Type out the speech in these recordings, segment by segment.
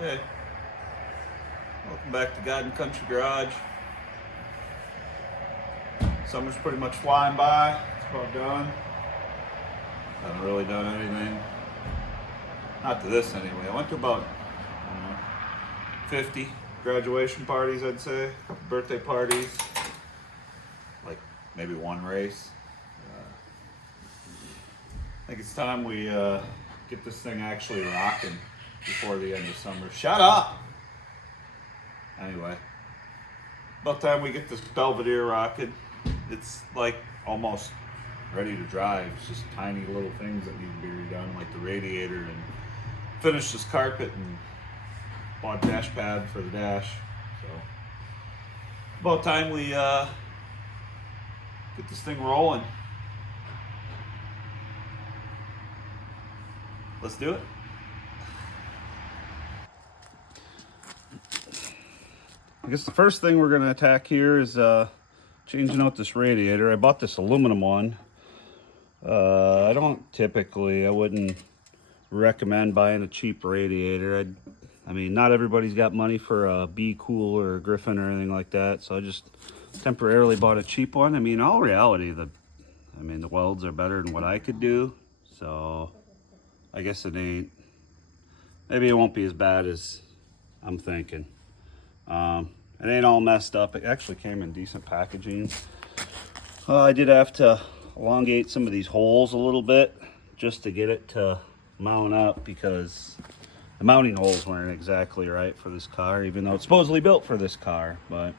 Hey, welcome back to God and Country Garage. Summer's pretty much flying by. It's about done. Haven't really done anything. Not to this anyway. I went to about 50 graduation parties, I'd say. A couple birthday parties. Like maybe one race. I think it's time we get this thing actually rocking before the end of summer. Shut up! Anyway, about time we get this Belvedere rocking. It's like almost ready to drive. It's just tiny little things that need to be redone, like the radiator, and finish this carpet, and bought a dash pad for the dash. So about time we get this thing rolling. Let's do it. I guess the first thing we're going to attack here is changing out this radiator. I bought this aluminum one. I wouldn't recommend buying a cheap radiator. I mean, not everybody's got money for a Be Cool or a Griffin or anything like that, so I just temporarily bought a cheap one. I mean, in all reality, the welds are better than what I could do, so I guess maybe it won't be as bad as I'm thinking. It ain't all messed up. It actually came in decent packaging. I did have to elongate some of these holes a little bit just to get it to mount up, because the mounting holes weren't exactly right for this car, even though it's supposedly built for this car. But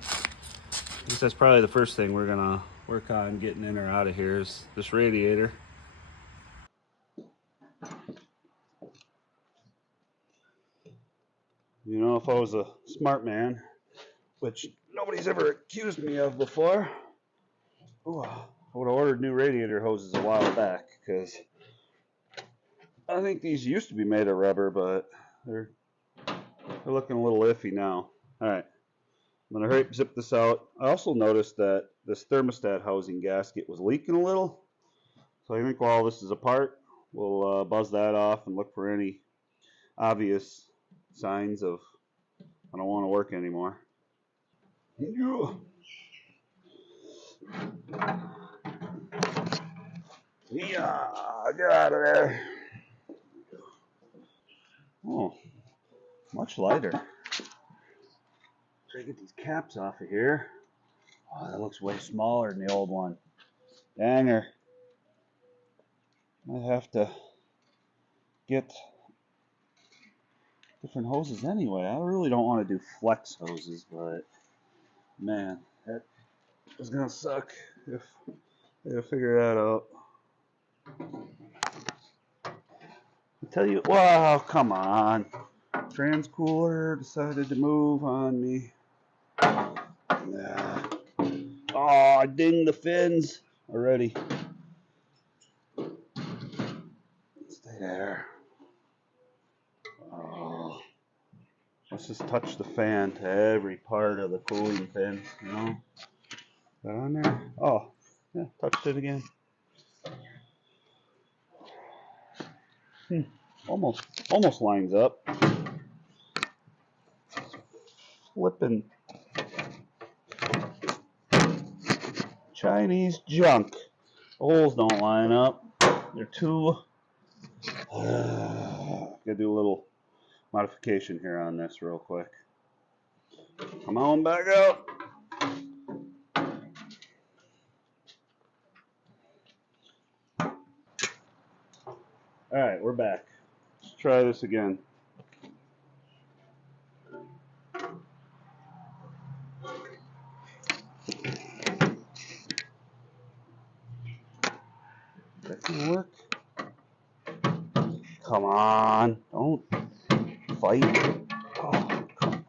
I guess that's probably the first thing we're gonna work on getting in or out of here is this radiator. You know, if I was a smart man, which nobody's ever accused me of before, I would have ordered new radiator hoses a while back, because I think these used to be made of rubber, but they're looking a little iffy now. All right, I'm gonna hurry up, zip this out. I also noticed that this thermostat housing gasket was leaking a little, so I think while this is apart, we'll buzz that off and look for any obvious signs of I don't want to work anymore. Yeah, get out of there. Oh, much lighter. Try to get these caps off of here. Oh, that looks way smaller than the old one. Dang her. I have to get different hoses anyway. I really don't want to do flex hoses, but man, that is gonna suck if I gotta figure that out. I tell you, wow, come on. Trans cooler decided to move on me. Yeah. Oh, I dinged the fins already. Stay there. Oh. Let's just touch the fan to every part of the cooling fin, you know? Is that on there? Oh, yeah, touched it again. Almost lines up. Flipping Chinese junk. The holes don't line up. They're too. Gotta do a little modification here on this real quick. Come on back out. All right, we're back. Let's try this again. That can work. Come on, don't fight. Oh, come on.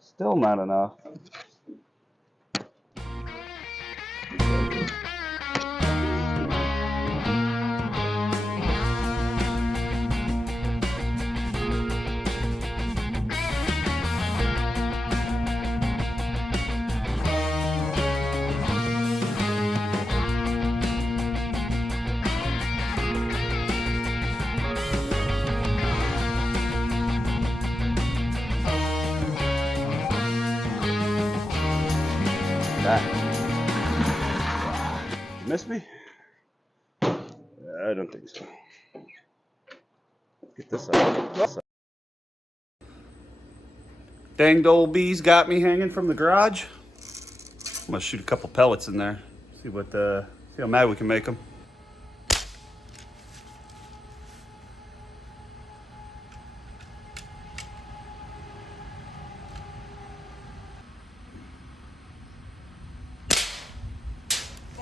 Still not enough. Miss me? I don't think so. Get this out. Danged old bees got me hanging from the garage. I'm gonna shoot a couple pellets in there. See how mad we can make them.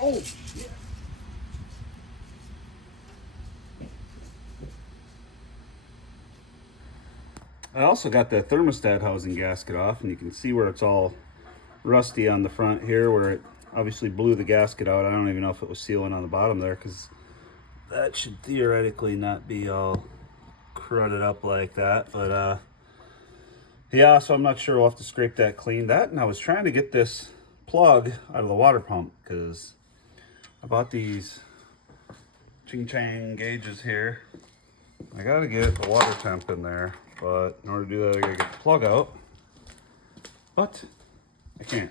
Oh, shit. I also got the thermostat housing gasket off, and you can see where it's all rusty on the front here, where it obviously blew the gasket out. I don't even know if it was sealing on the bottom there, because that should theoretically not be all crudded up like that. But yeah, so I'm not sure. We'll have to scrape that clean. And I was trying to get this plug out of the water pump, because I bought these ching chang gauges here. I gotta get the water temp in there, but in order to do that, I gotta get the plug out. But I can't.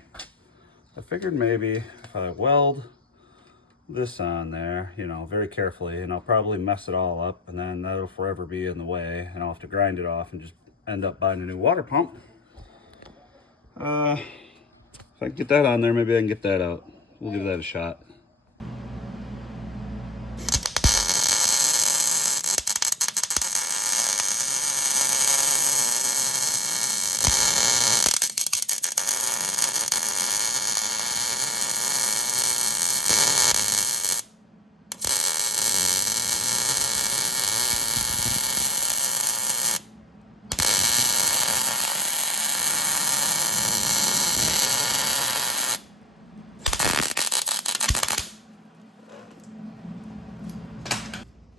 I figured maybe if I weld this on there, you know, very carefully, and I'll probably mess it all up, and then that'll forever be in the way, and I'll have to grind it off and just end up buying a new water pump. If I can get that on there, maybe I can get that out. We'll give that a shot.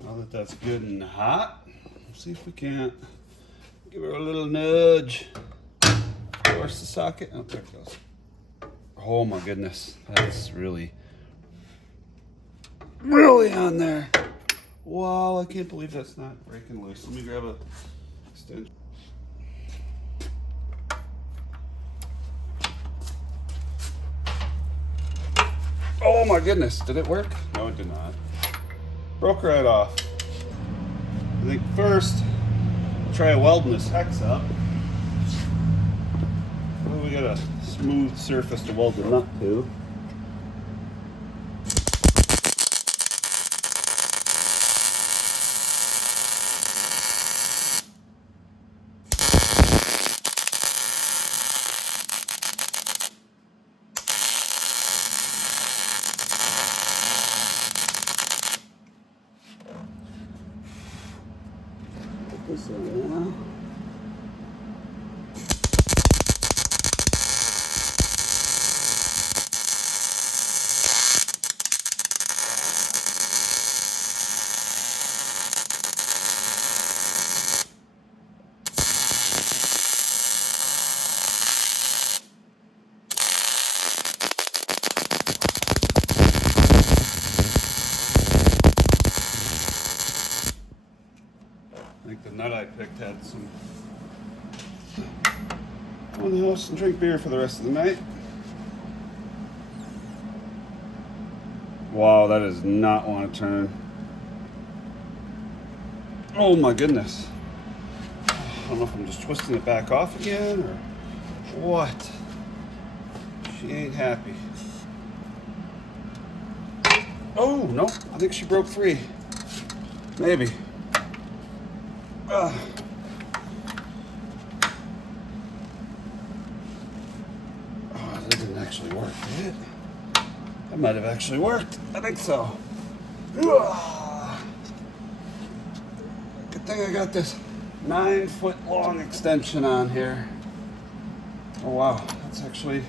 Now that that's good and hot, let's see if we can't give her a little nudge. Force the socket. Oh, there it goes. Oh my goodness, that's really on there. Wow, I can't believe that's not breaking loose. Let me grab a extension. Oh my goodness, did it work? No, it did not. Broke right off. I think first, try welding this hex up. Well, we got a smooth surface to weld the nut to. Put this in now. I think the nut I picked had some. Go in the house and drink beer for the rest of the night. Wow, that does not want to turn. Oh my goodness. I don't know if I'm just twisting it back off again or what. She ain't happy. Oh, no, I think she broke free. Maybe. Oh, that didn't actually work, did it? That might have actually worked. I think so. Good thing I got this 9-foot long extension on here. Oh wow, that's actually,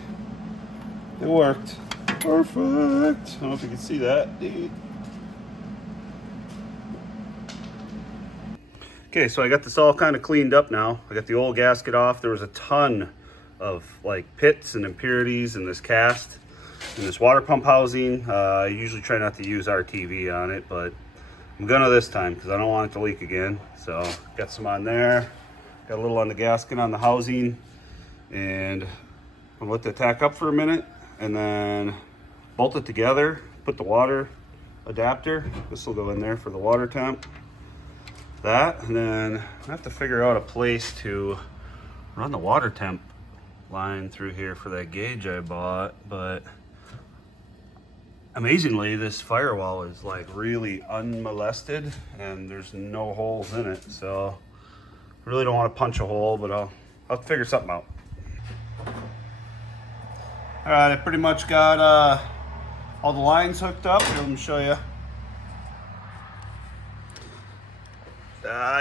it worked. Perfect. I don't know if you can see that, dude. Okay, so I got this all kind of cleaned up now. I got the old gasket off. There was a ton of like pits and impurities in this cast, in this water pump housing. I usually try not to use RTV on it, but I'm gonna this time because I don't want it to leak again. So got some on there, got a little on the gasket on the housing, and I'll let that tack up for a minute and then bolt it together put the water adapter. This will go in there for the water temp. That, and then I have to figure out a place to run the water temp line through here for that gauge I bought, but amazingly this firewall is like really unmolested and there's no holes in it, so I really don't want to punch a hole, but I'll figure something out. All right, I pretty much got all the lines hooked up. Here, let me show you.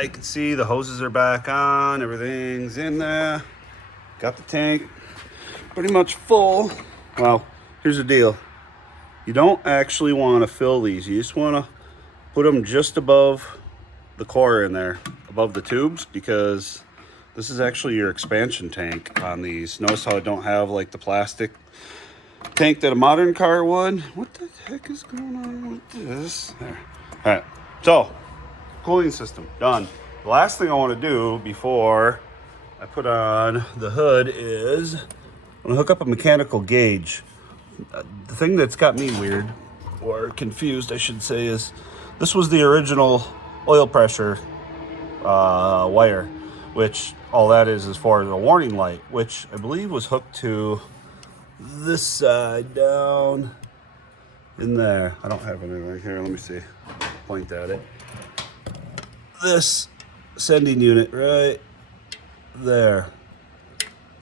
You can see the hoses are back on, everything's in there. Got the tank pretty much full. Well, here's the deal. You don't actually want to fill these. You just want to put them just above the core in there, above the tubes, because this is actually your expansion tank on these. Notice how I don't have like the plastic tank that a modern car would. What the heck is going on with this? There. All right, so cooling system done. The last thing I want to do before I put on the hood is I'm gonna hook up a mechanical gauge. The thing that's got me weird, or confused I should say, is this was the original oil pressure wire, which all that is for the warning light, which I believe was hooked to this side down in there. I don't have anything here, let me see, point at it. This sending unit right there.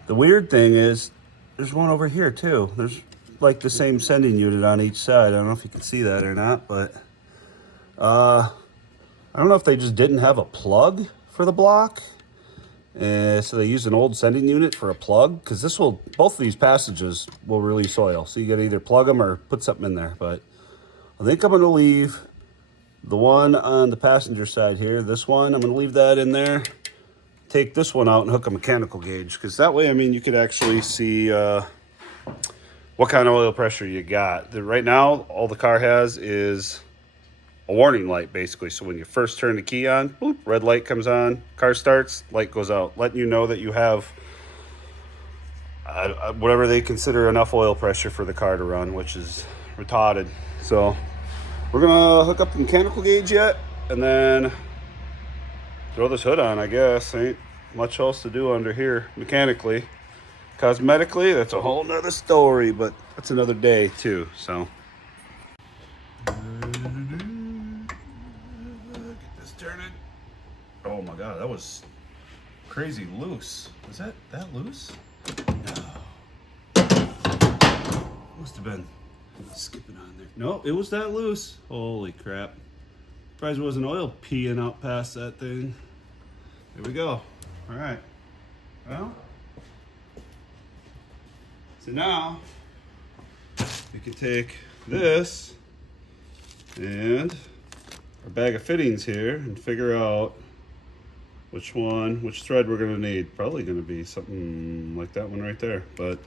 The weird thing is there's one over here too. There's like the same sending unit on each side. I don't know if you can see that or not, but I don't know if they just didn't have a plug for the block, so they used an old sending unit for a plug, because this will, both of these passages will release oil, so you gotta either plug them or put something in there. But I think I'm gonna leave the one on the passenger side here, this one, I'm gonna leave that in there. Take this one out and hook a mechanical gauge, because that way, I mean, you could actually see what kind of oil pressure you got. Right now, all the car has is a warning light, basically. So when you first turn the key on, boop, red light comes on, car starts, light goes out, letting you know that you have whatever they consider enough oil pressure for the car to run, which is retarded. So we're gonna hook up the mechanical gauge yet, and then throw this hood on, I guess. Ain't much else to do under here mechanically. Cosmetically, that's a whole nother story, but that's another day too, so. Get this turning. Oh my God, that was crazy loose. Was that loose? No. Must have been skipping on there. No, it was that loose. Holy crap. Surprised there wasn't oil peeing out past that thing. There we go. All right. Well, so now we can take this and our bag of fittings here and figure out which thread we're going to need. Probably going to be something like that one right there, but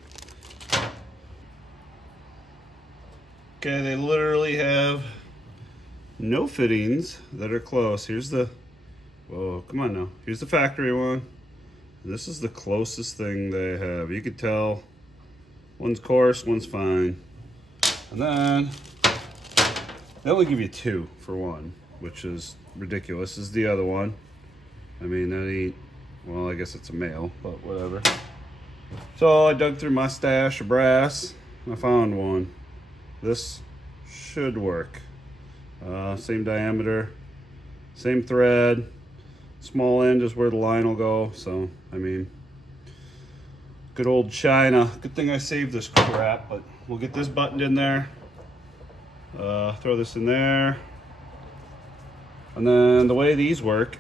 okay, they literally have no fittings that are close. Here's the, whoa, come on now. Here's the factory one. This is the closest thing they have. You could tell one's coarse, one's fine. And then they only give you two for one, which is ridiculous. This is the other one. I mean, that ain't, well, I guess it's a male, but whatever. So I dug through my stash of brass. I found one. This should work. Same diameter, same thread. Small end is where the line will go. So, I mean, good old China. Good thing I saved this crap, but we'll get this buttoned in there. Throw this in there. And then the way these work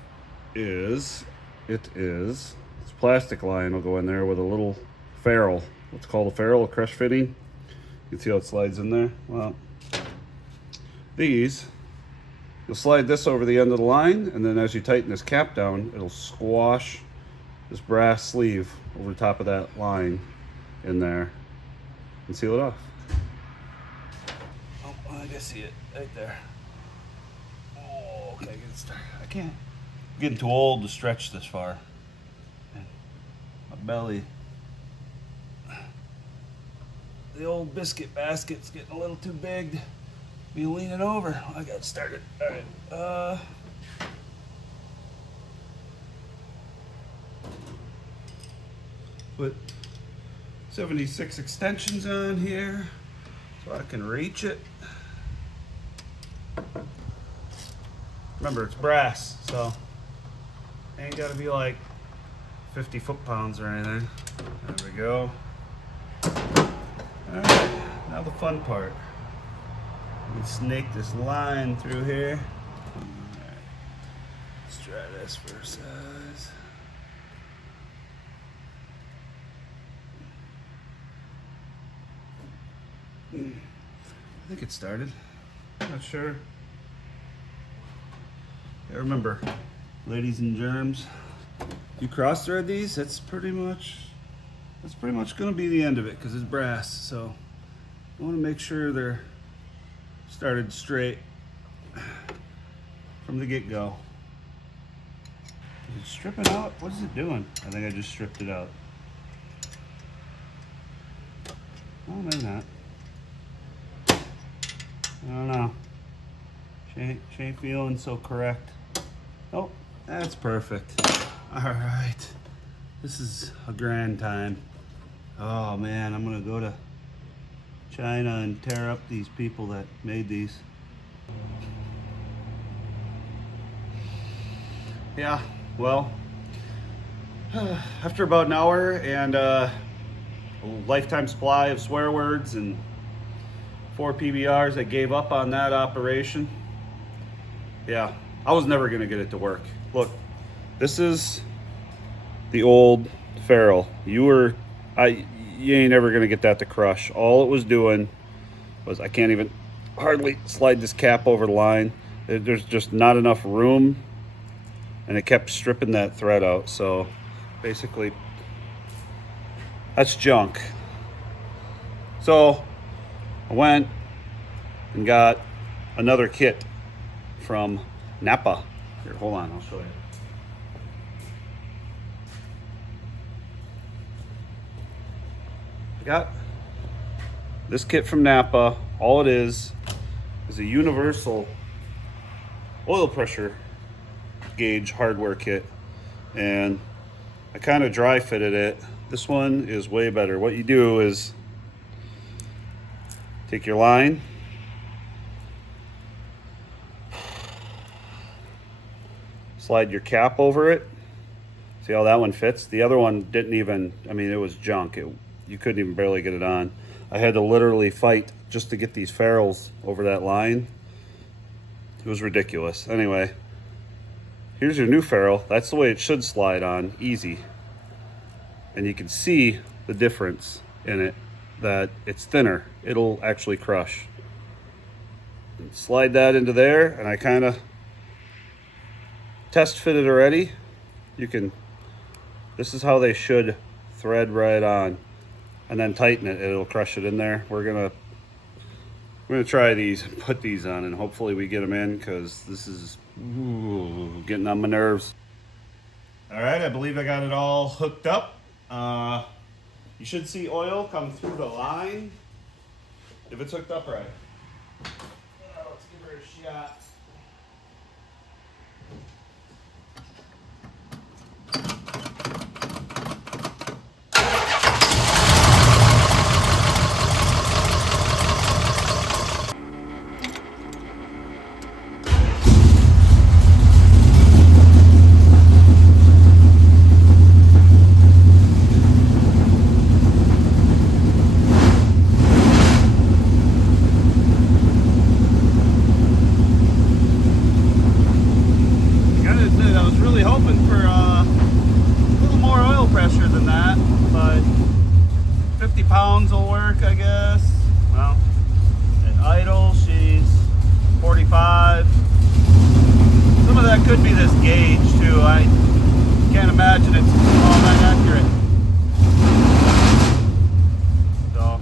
is, this plastic line will go in there with a little ferrule. What's called a ferrule, a crush fitting. You can see how it slides in there. Well, these, you'll slide this over the end of the line, and then as you tighten this cap down, it'll squash this brass sleeve over the top of that line in there and seal it off. Oh, I can see it right there. Oh, okay, good start. I can't. I'm getting too old to stretch this far. My belly. The old biscuit basket's getting a little too big. Be leaning over. I got started. All right. Put 76 extensions on here so I can reach it. Remember, it's brass, so ain't gotta be like 50 foot-pounds or anything. There we go. All right, now the fun part. We can snake this line through here. All right, let's try this for size. I think it started. I'm not sure. Yeah, remember, ladies and germs, if you cross thread these, that's pretty much going to be the end of it because it's brass. So I want to make sure they're started straight from the get-go. Is it stripping out? What is it doing? I think I just stripped it out. Oh, maybe not. I don't know. She ain't feeling so correct. Oh, that's perfect. All right. This is a grand time. Oh man, I'm gonna go to China and tear up these people that made these. Yeah, well, after about an hour and a lifetime supply of swear words and 4 PBRs, I gave up on that operation. Yeah, I was never gonna get it to work. Look, this is the old ferrule. You ain't ever gonna get that to crush. All it was doing was, I can't even hardly slide this cap over the line. There's just not enough room, and it kept stripping that thread out. So basically, that's junk. So I went and got another kit from Napa. Here, hold on, I'll show you. I got this kit from Napa. All it is a universal oil pressure gauge hardware kit, and I kind of dry fitted it. This one is way better. What you do is take your line, slide your cap over it. See how that one fits? The other one didn't even, I mean, it was junk. You couldn't even barely get it on. I had to literally fight just to get these ferrules over that line. It was ridiculous. Anyway, here's your new ferrule. That's the way it should slide on, easy. And you can see the difference in it, that it's thinner. It'll actually crush. And slide that into there, and I kind of test fit it already. This is how they should thread right on, and then tighten it. It'll crush it in there. We're gonna try these and put these on, and hopefully we get them in, because this is getting on my nerves. All right, I believe I got it all hooked up. You should see oil come through the line if it's hooked up right. Let's give her a shot. Will work, I guess. Well, at idle, she's 45. Some of that could be this gauge too. I can't imagine it's all that accurate. So,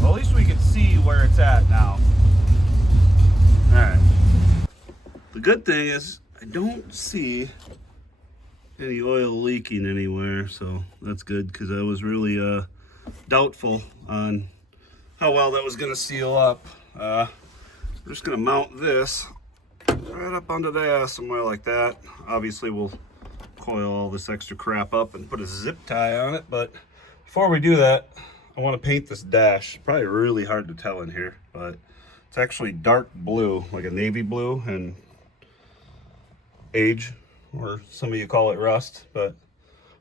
well, at least we can see where it's at now. All right. The good thing is I don't see any oil leaking anywhere, so that's good, because I was really doubtful on how well that was gonna seal up. We're just gonna mount this right up onto the ass somewhere like that. Obviously we'll coil all this extra crap up and put a zip tie on it, but before we do that, I want to paint this dash. Probably really hard to tell in here, but it's actually dark blue, like a navy blue, and age, or some of you call it rust, but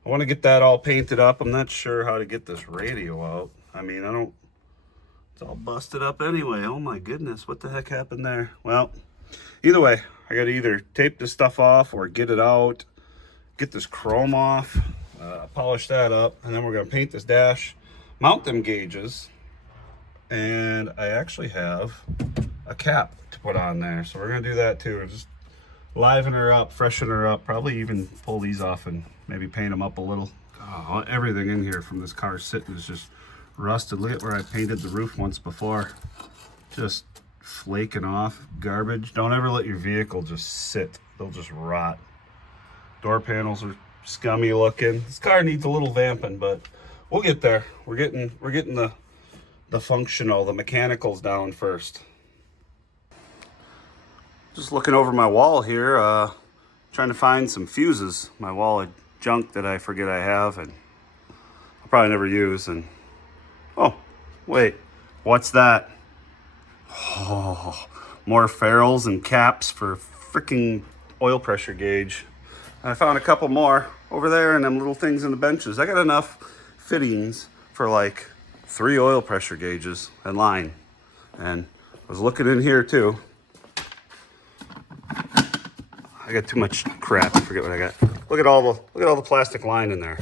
I want to get that all painted up. I'm not sure how to get this radio out. I mean, it's all busted up anyway. Oh my goodness, what the heck happened there? Well, either way, I got to either tape this stuff off or get it out, get this chrome off, polish that up, and then we're going to paint this dash, mount them gauges, and I actually have a cap to put on there. So we're going to do that too. Just liven her up, freshen her up, probably even pull these off and maybe paint them up a little. Oh, everything in here from this car sitting is just rusted. Look at where I painted the roof once before. Just flaking off, garbage. Don't ever let your vehicle just sit. They'll just rot. Door panels are scummy looking. This car needs a little vamping, but we'll get there. We're getting the functional, the mechanicals down first. Just looking over my wall here, trying to find some fuses. My wall of junk that I forget I have and I'll probably never use. And oh, wait, what's that? Oh, more ferrules and caps for freaking oil pressure gauge. I found a couple more over there and them little things in the benches. I got enough fittings for like 3 oil pressure gauges and line. And I was looking in here too. I got too much crap. I forget what I got. Look at all the plastic line in there.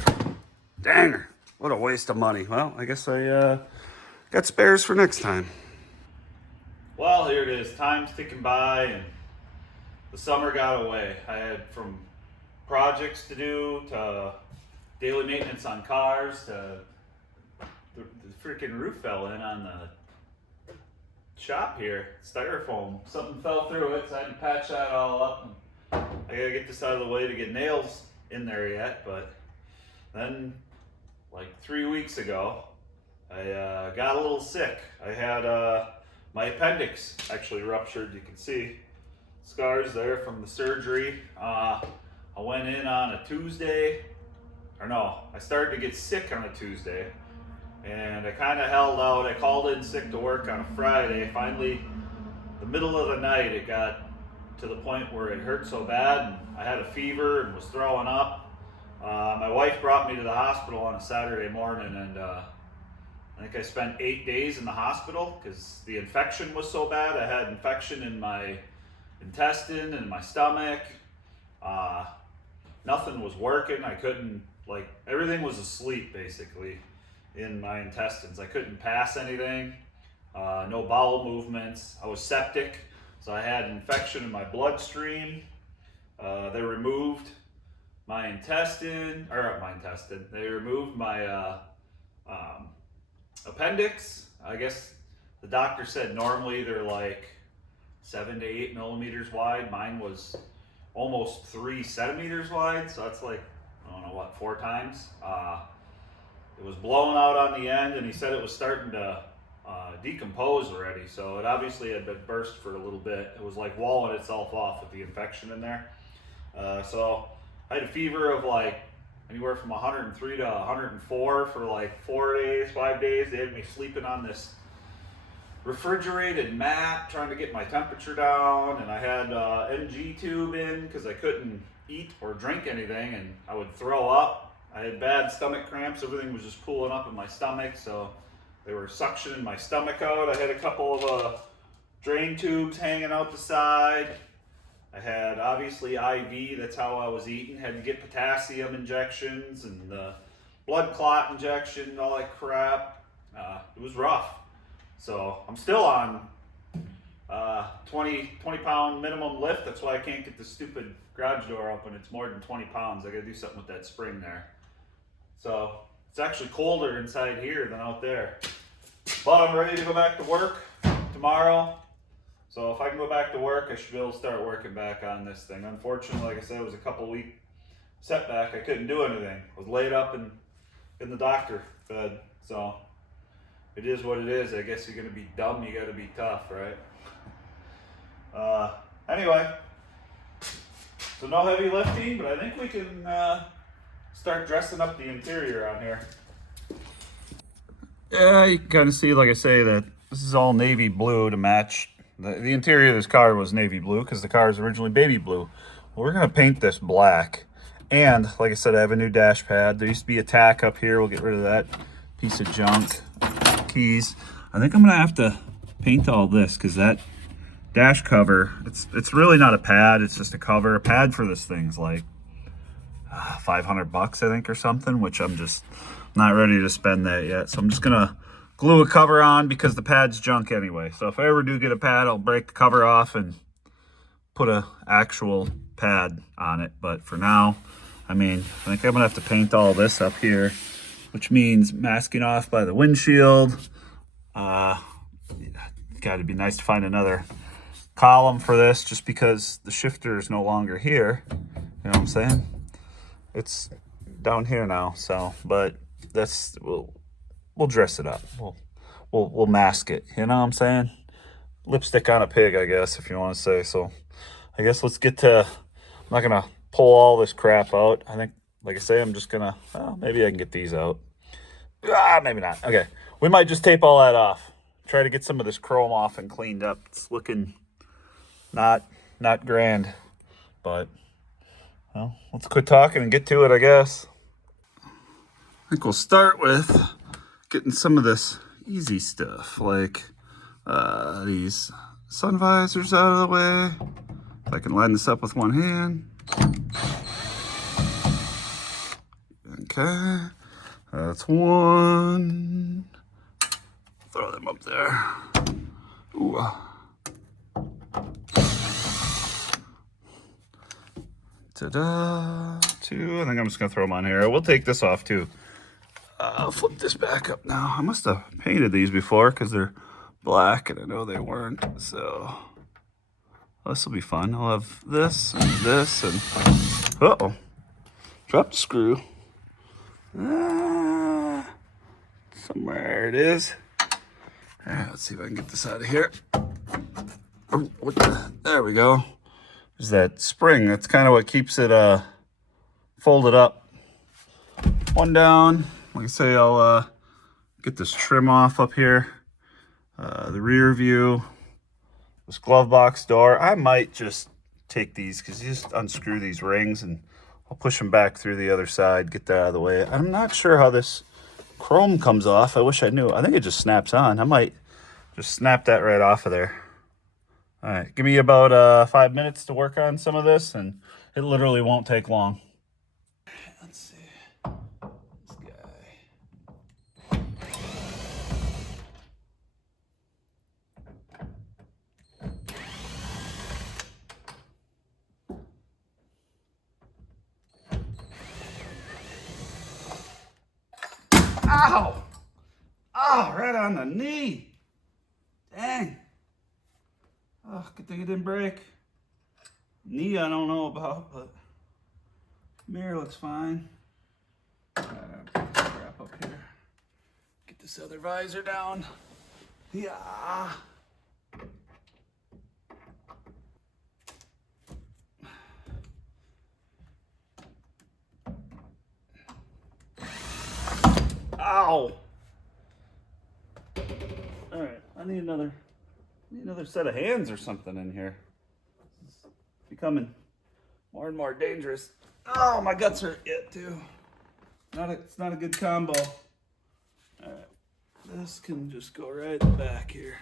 Dang her. What a waste of money. Well, I guess I got spares for next time. Well, here it is. Time's ticking by and the summer got away. I had from projects to do to daily maintenance on cars to the freaking roof fell in on the shop here. Styrofoam. Something fell through it, so I had to patch that all up. I gotta get this out of the way to get nails in there yet, but then like 3 weeks ago I got a little sick. I had my appendix actually ruptured. You can see scars there from the surgery. I went in on a Tuesday, or no, I started to get sick on a Tuesday and I kind of held out. I called in sick to work on a Friday. Finally, the middle of the night, it got to the point where it hurt so bad and I had a fever and was throwing up. My wife brought me to the hospital on a Saturday morning, and I think I spent 8 days in the hospital because the infection was so bad. I had infection in my intestine and my stomach. Nothing was working. I couldn't, like, everything was asleep basically in my intestines. I couldn't pass anything, no bowel movements. I was septic. So I had infection in my bloodstream. They removed my intestine, they removed my appendix. I guess the doctor said normally they're like 7 to 8 millimeters wide. Mine was almost 3 centimeters wide. So that's like, I don't know what, 4 times. It was blowing out on the end and he said it was starting to decompose already, so it obviously had been burst for a little bit. It was like walling itself off with the infection in there. So I had a fever of like anywhere from 103 to 104 for like 4 days, 5 days. They had me sleeping on this refrigerated mat, trying to get my temperature down, and I had NG tube in because I couldn't eat or drink anything, and I would throw up. I had bad stomach cramps. Everything was just pooling up in my stomach, so they were suctioning my stomach out. I had a couple of drain tubes hanging out the side. I had obviously IV, that's how I was eating. Had to get potassium injections and blood clot injection, all that crap. It was rough. So I'm still on 20 pound minimum lift. That's why I can't get the stupid garage door open. It's more than 20 pounds. I gotta do something with that spring there. So it's actually colder inside here than out there. But I'm ready to go back to work tomorrow. So if I can go back to work, I should be able to start working back on this thing. Unfortunately, like I said, it was a couple week setback. I couldn't do anything. I was laid up in the doctor bed. So it is what it is. I guess you're gonna be dumb, you gotta be tough, right? Anyway, so no heavy lifting, but I think we can start dressing up the interior on here. Yeah, you can kind of see, like I say, that this is all navy blue to match. The interior of this car was navy blue because the car is originally baby blue. Well, we're gonna paint this black. And like I said, I have a new dash pad. There used to be a tack up here. We'll get rid of that piece of junk. Keys. I think I'm gonna have to paint all this because that dash cover, it's really not a pad, it's just a cover. A pad for this thing's like $500 I think or something, which I'm just not ready to spend that yet. So I'm just gonna glue a cover on because the pad's junk anyway. So if I ever do get a pad, I'll break the cover off and put a actual pad on it. But for now, I mean, I think I'm gonna have to paint all this up here, which means masking off by the windshield. Gotta be nice to find another column for this just because the shifter is no longer here. You know what I'm saying? It's down here now, so, but that's, we'll dress it up. We'll mask it, you know what I'm saying? Lipstick on a pig, I guess, if you want to say. So I guess let's get to, I'm not gonna pull all this crap out. I think, like I say, I'm just gonna, well, maybe I can get these out. Maybe not. Okay, we might just tape all that off. Try to get some of this chrome off and cleaned up. It's looking not grand, but well, let's quit talking and get to it, I guess. I think we'll start with getting some of this easy stuff, like these sun visors out of the way. If I can line this up with one hand. Okay, that's one. Throw them up there. Ooh. Ta-da, two. I think I'm just gonna throw them on here. We'll take this off too. I'll flip this back up now. I must have painted these before because they're black and I know they weren't. So this will be fun. I'll have this and this and, uh-oh, dropped the screw. Somewhere it is. All right, let's see if I can get this out of here. Oh, what the? There we go. There's that spring. That's kind of what keeps it folded up. One down. Like I say, I'll get this trim off up here. The rear view. This glove box door. I might just take these because you just unscrew these rings and I'll push them back through the other side, get that out of the way. I'm not sure how this chrome comes off. I wish I knew. I think it just snaps on. I might just snap that right off of there. All right, give me about 5 minutes to work on some of this, and it literally won't take long. Let's see. This guy. Ow! Oh, right on the knee. Dang. Oh, good thing it didn't break. Knee I don't know about, but mirror looks fine. Put this crap up here. Get this other visor down. Yeah. Ow! All right, I need another set of hands or something in here. It's becoming more and more dangerous. Oh, my guts hurt yet too. It's not a good combo. All right, this can just go right back here.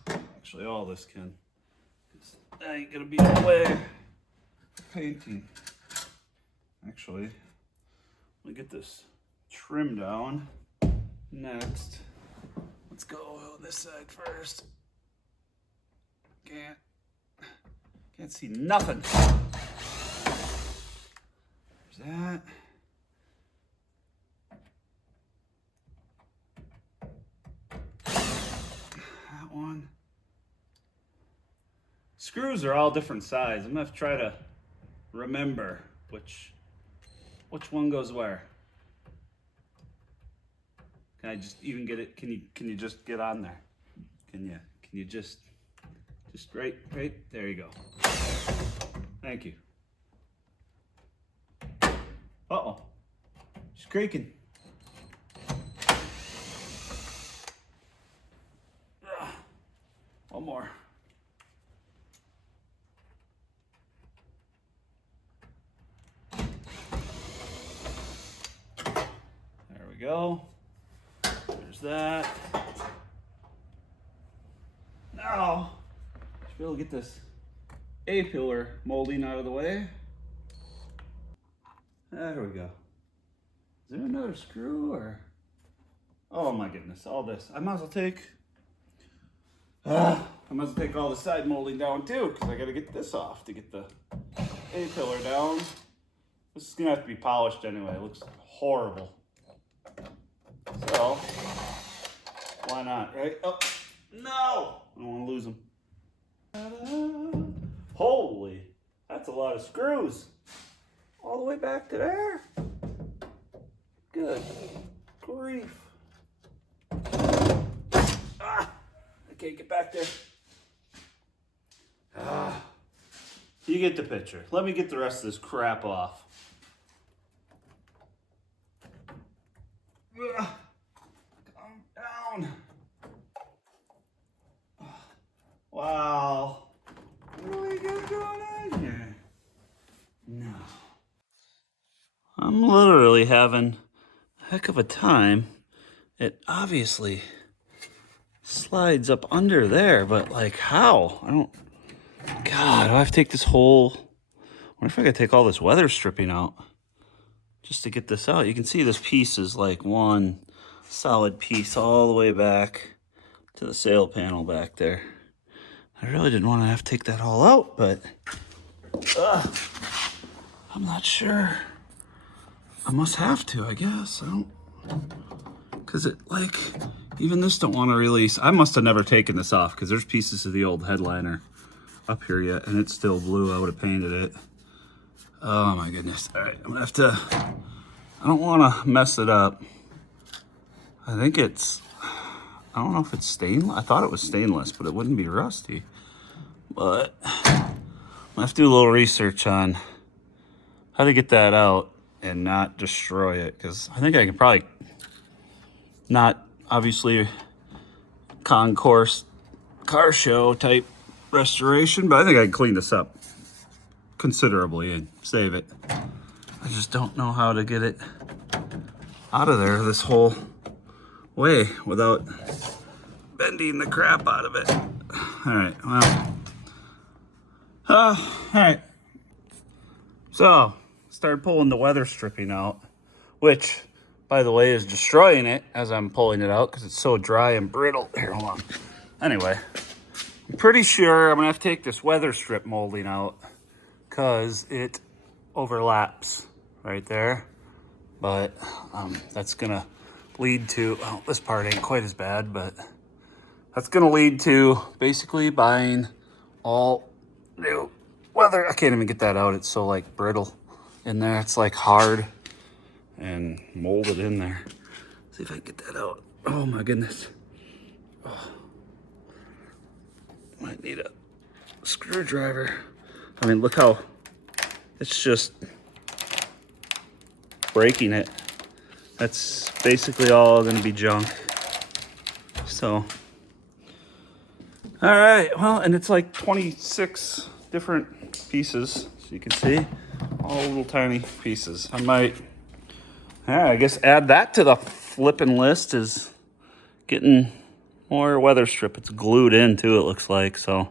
Actually, all this can. That ain't gonna be in the way for painting. Actually, let me get this trim down next. Let's go on this side first. Can't see nothing. There's that. That one. Screws are all different sizes. I'm gonna have to try to remember which one goes where. Can I just even get it? Can you just get on there? Can you just right there you go. Thank you. Uh-oh. She's creaking. One more. There we go. There's that. Now, I should be able to get this A-pillar molding out of the way. There we go. Is there another screw or? Oh my goodness, all this. I might as well take all the side molding down too, because I gotta get this off to get the A-pillar down. This is gonna have to be polished anyway. It looks horrible. So, why not, right? Oh, no! I don't want to lose them. Ta-da. Holy, that's a lot of screws. All the way back to there? Good grief. Ah, I can't get back there. Ah, you get the picture. Let me get the rest of this crap off. Calm down. Wow. What do we got going on here? No. I'm literally having a heck of a time. It obviously slides up under there, but like how? I don't. God, do I have to take this whole. I wonder if I could take all this weather stripping out just to get this out. You can see this piece is like one solid piece all the way back to the sail panel back there. I really didn't want to have to take that all out, but I'm not sure. I must have to, I guess. I don't, because it like, even this don't want to release. I must have never taken this off because there's pieces of the old headliner up here yet and it's still blue. I would have painted it. Oh my goodness. All right, I'm gonna have to, I don't want to mess it up. I think it's, I don't know if it's stainless. I thought it was stainless, but it wouldn't be rusty. But I'm gonna have to do a little research on how to get that out and not destroy it, because I think I can probably not, obviously, concourse car show type restoration, but I think I can clean this up considerably and save it. I just don't know how to get it out of there this whole way without bending the crap out of it. All right, well, all right. So, started pulling the weather stripping out, which, by the way, is destroying it as I'm pulling it out because it's so dry and brittle. Here, hold on. Anyway, I'm pretty sure I'm gonna have to take this weather strip molding out because it overlaps right there. But that's gonna lead to, well, this part ain't quite as bad, but that's gonna lead to basically buying all new weather. I can't even get that out. It's so like brittle in there. It's like hard and molded in there. See if I can get that out. Oh my goodness. Oh. Might need a screwdriver. I mean, look how it's just breaking it. That's basically all gonna be junk. So, all right, well, and it's like 26 different pieces, so you can see, all little tiny pieces. I might, yeah, I guess add that to the flipping list, is getting more weather strip. It's glued in too, it looks like, so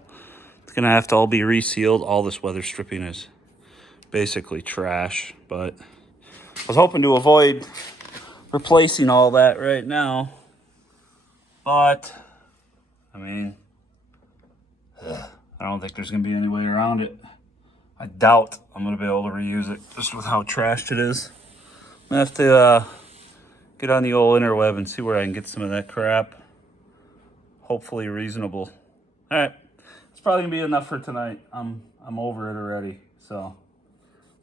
it's gonna have to all be resealed. All this weather stripping is basically trash, but I was hoping to avoid replacing all that right now, but I mean, I don't think there's gonna be any way around it. I doubt I'm gonna be able to reuse it just with how trashed it is. I'm gonna have to get on the old interweb and see where I can get some of that crap. Hopefully reasonable. All right, it's probably gonna be enough for tonight. I'm over it already. So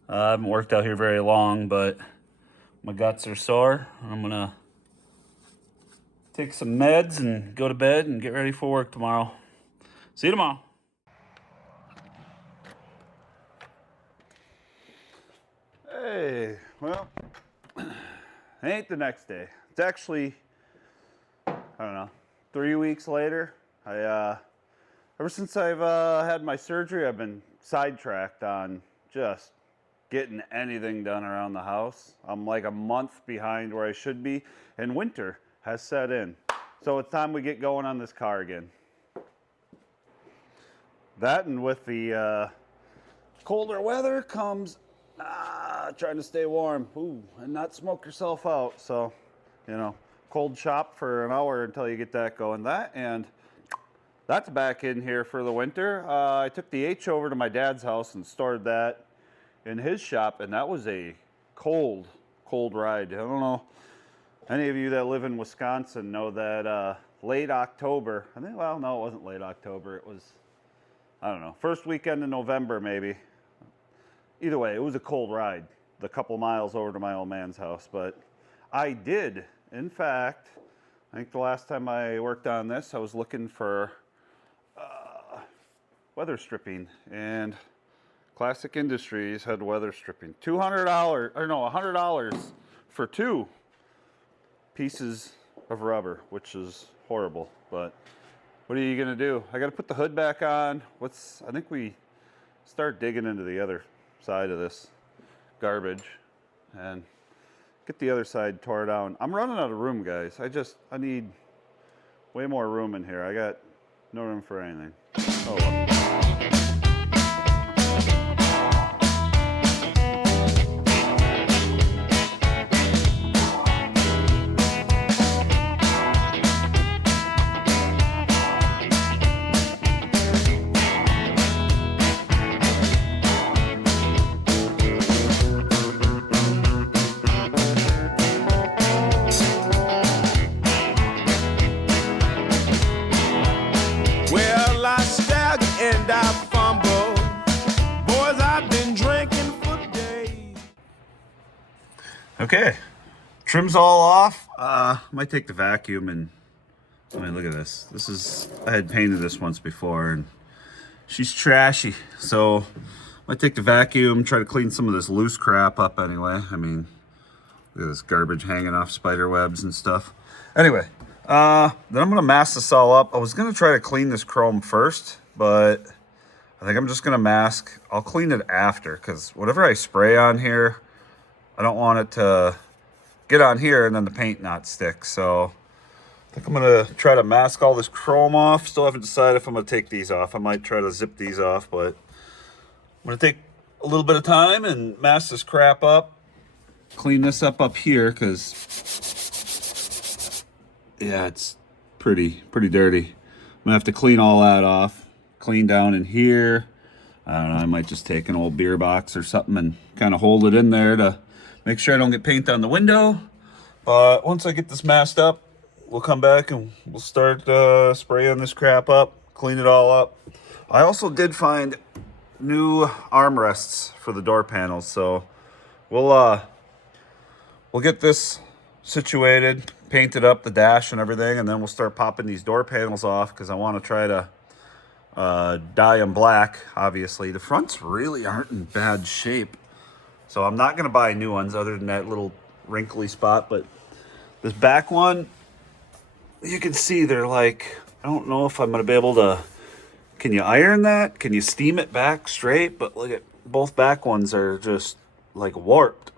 I haven't worked out here very long, but my guts are sore. I'm gonna take some meds and go to bed and get ready for work tomorrow. See you tomorrow. Hey, well, it ain't the next day. It's actually, I don't know, 3 weeks later. Ever since I've had my surgery, I've been sidetracked on just getting anything done around the house. I'm like a month behind where I should be, and winter has set in. So it's time we get going on this car again. That, and with the colder weather comes trying to stay warm. Ooh, and not smoke yourself out. So, you know, cold shop for an hour until you get that going. That, and that's back in here for the winter. I took the H over to my dad's house and stored that in his shop, and that was a cold ride. I don't know, any of you that live in Wisconsin know that late October, I think, well, no, it wasn't late October. It was, I don't know, first weekend in November maybe. Either way, it was a cold ride, the couple miles over to my old man's house. But I did, in fact, I think the last time I worked on this, I was looking for weather stripping, and Classic Industries had weather stripping. $200, or no, $100 for 2 pieces of rubber, which is horrible. But what are you gonna do? I gotta put the hood back on. I think we start digging into the other side of this garbage and get the other side tore down. I'm running out of room, guys. I need way more room in here. I got no room for anything. Oh well. And I fumble. Boys, I've been drinking for days. Okay, trim's all off. Might take the vacuum and, I mean, look at this. I had painted this once before and she's trashy. So might take the vacuum, try to clean some of this loose crap up anyway. I mean, look at this garbage hanging off spider webs and stuff. Anyway, then I'm gonna mask this all up. I was gonna try to clean this chrome first, but I think I'm just gonna mask. I'll clean it after, because whatever I spray on here, I don't want it to get on here and then the paint not stick. So I think I'm gonna try to mask all this chrome off. Still haven't decided if I'm gonna take these off. I might try to zip these off, but I'm gonna take a little bit of time and mask this crap up. Clean this up here, because yeah, it's pretty dirty. I'm gonna have to clean all that off. Clean down in here. I don't know, I might just take an old beer box or something and kind of hold it in there to make sure I don't get paint on the window. But once I get this masked up, we'll come back and we'll start spraying this crap up, clean it all up. I also did find new armrests for the door panels, so we'll get this situated, painted up, the dash and everything, and then we'll start popping these door panels off, because I want to try to dye them black. Obviously the fronts really aren't in bad shape, so I'm not going to buy new ones other than that little wrinkly spot. But this back one, you can see they're like, I don't know if I'm going to be able to, can you iron that? Can you steam it back straight? But look at, both back ones are just like warped.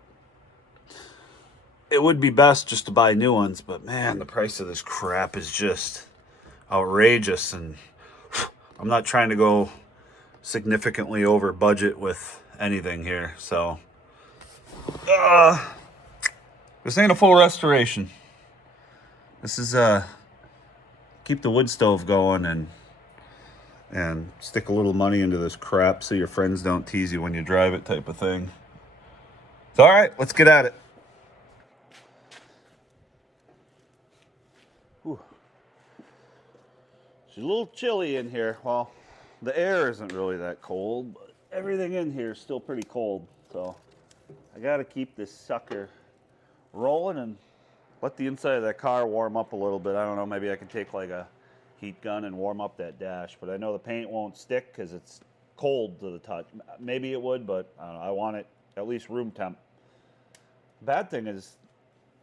It would be best just to buy new ones, but man, the price of this crap is just outrageous, and I'm not trying to go significantly over budget with anything here. So this ain't a full restoration. This is keep the wood stove going and stick a little money into this crap so your friends don't tease you when you drive it type of thing. So all right, let's get at it. It's a little chilly in here. Well, the air isn't really that cold, but everything in here is still pretty cold. So I got to keep this sucker rolling and let the inside of that car warm up a little bit. I don't know, maybe I can take like a heat gun and warm up that dash, but I know the paint won't stick because it's cold to the touch. Maybe it would, but I don't know, I want it at least room temp. Bad thing is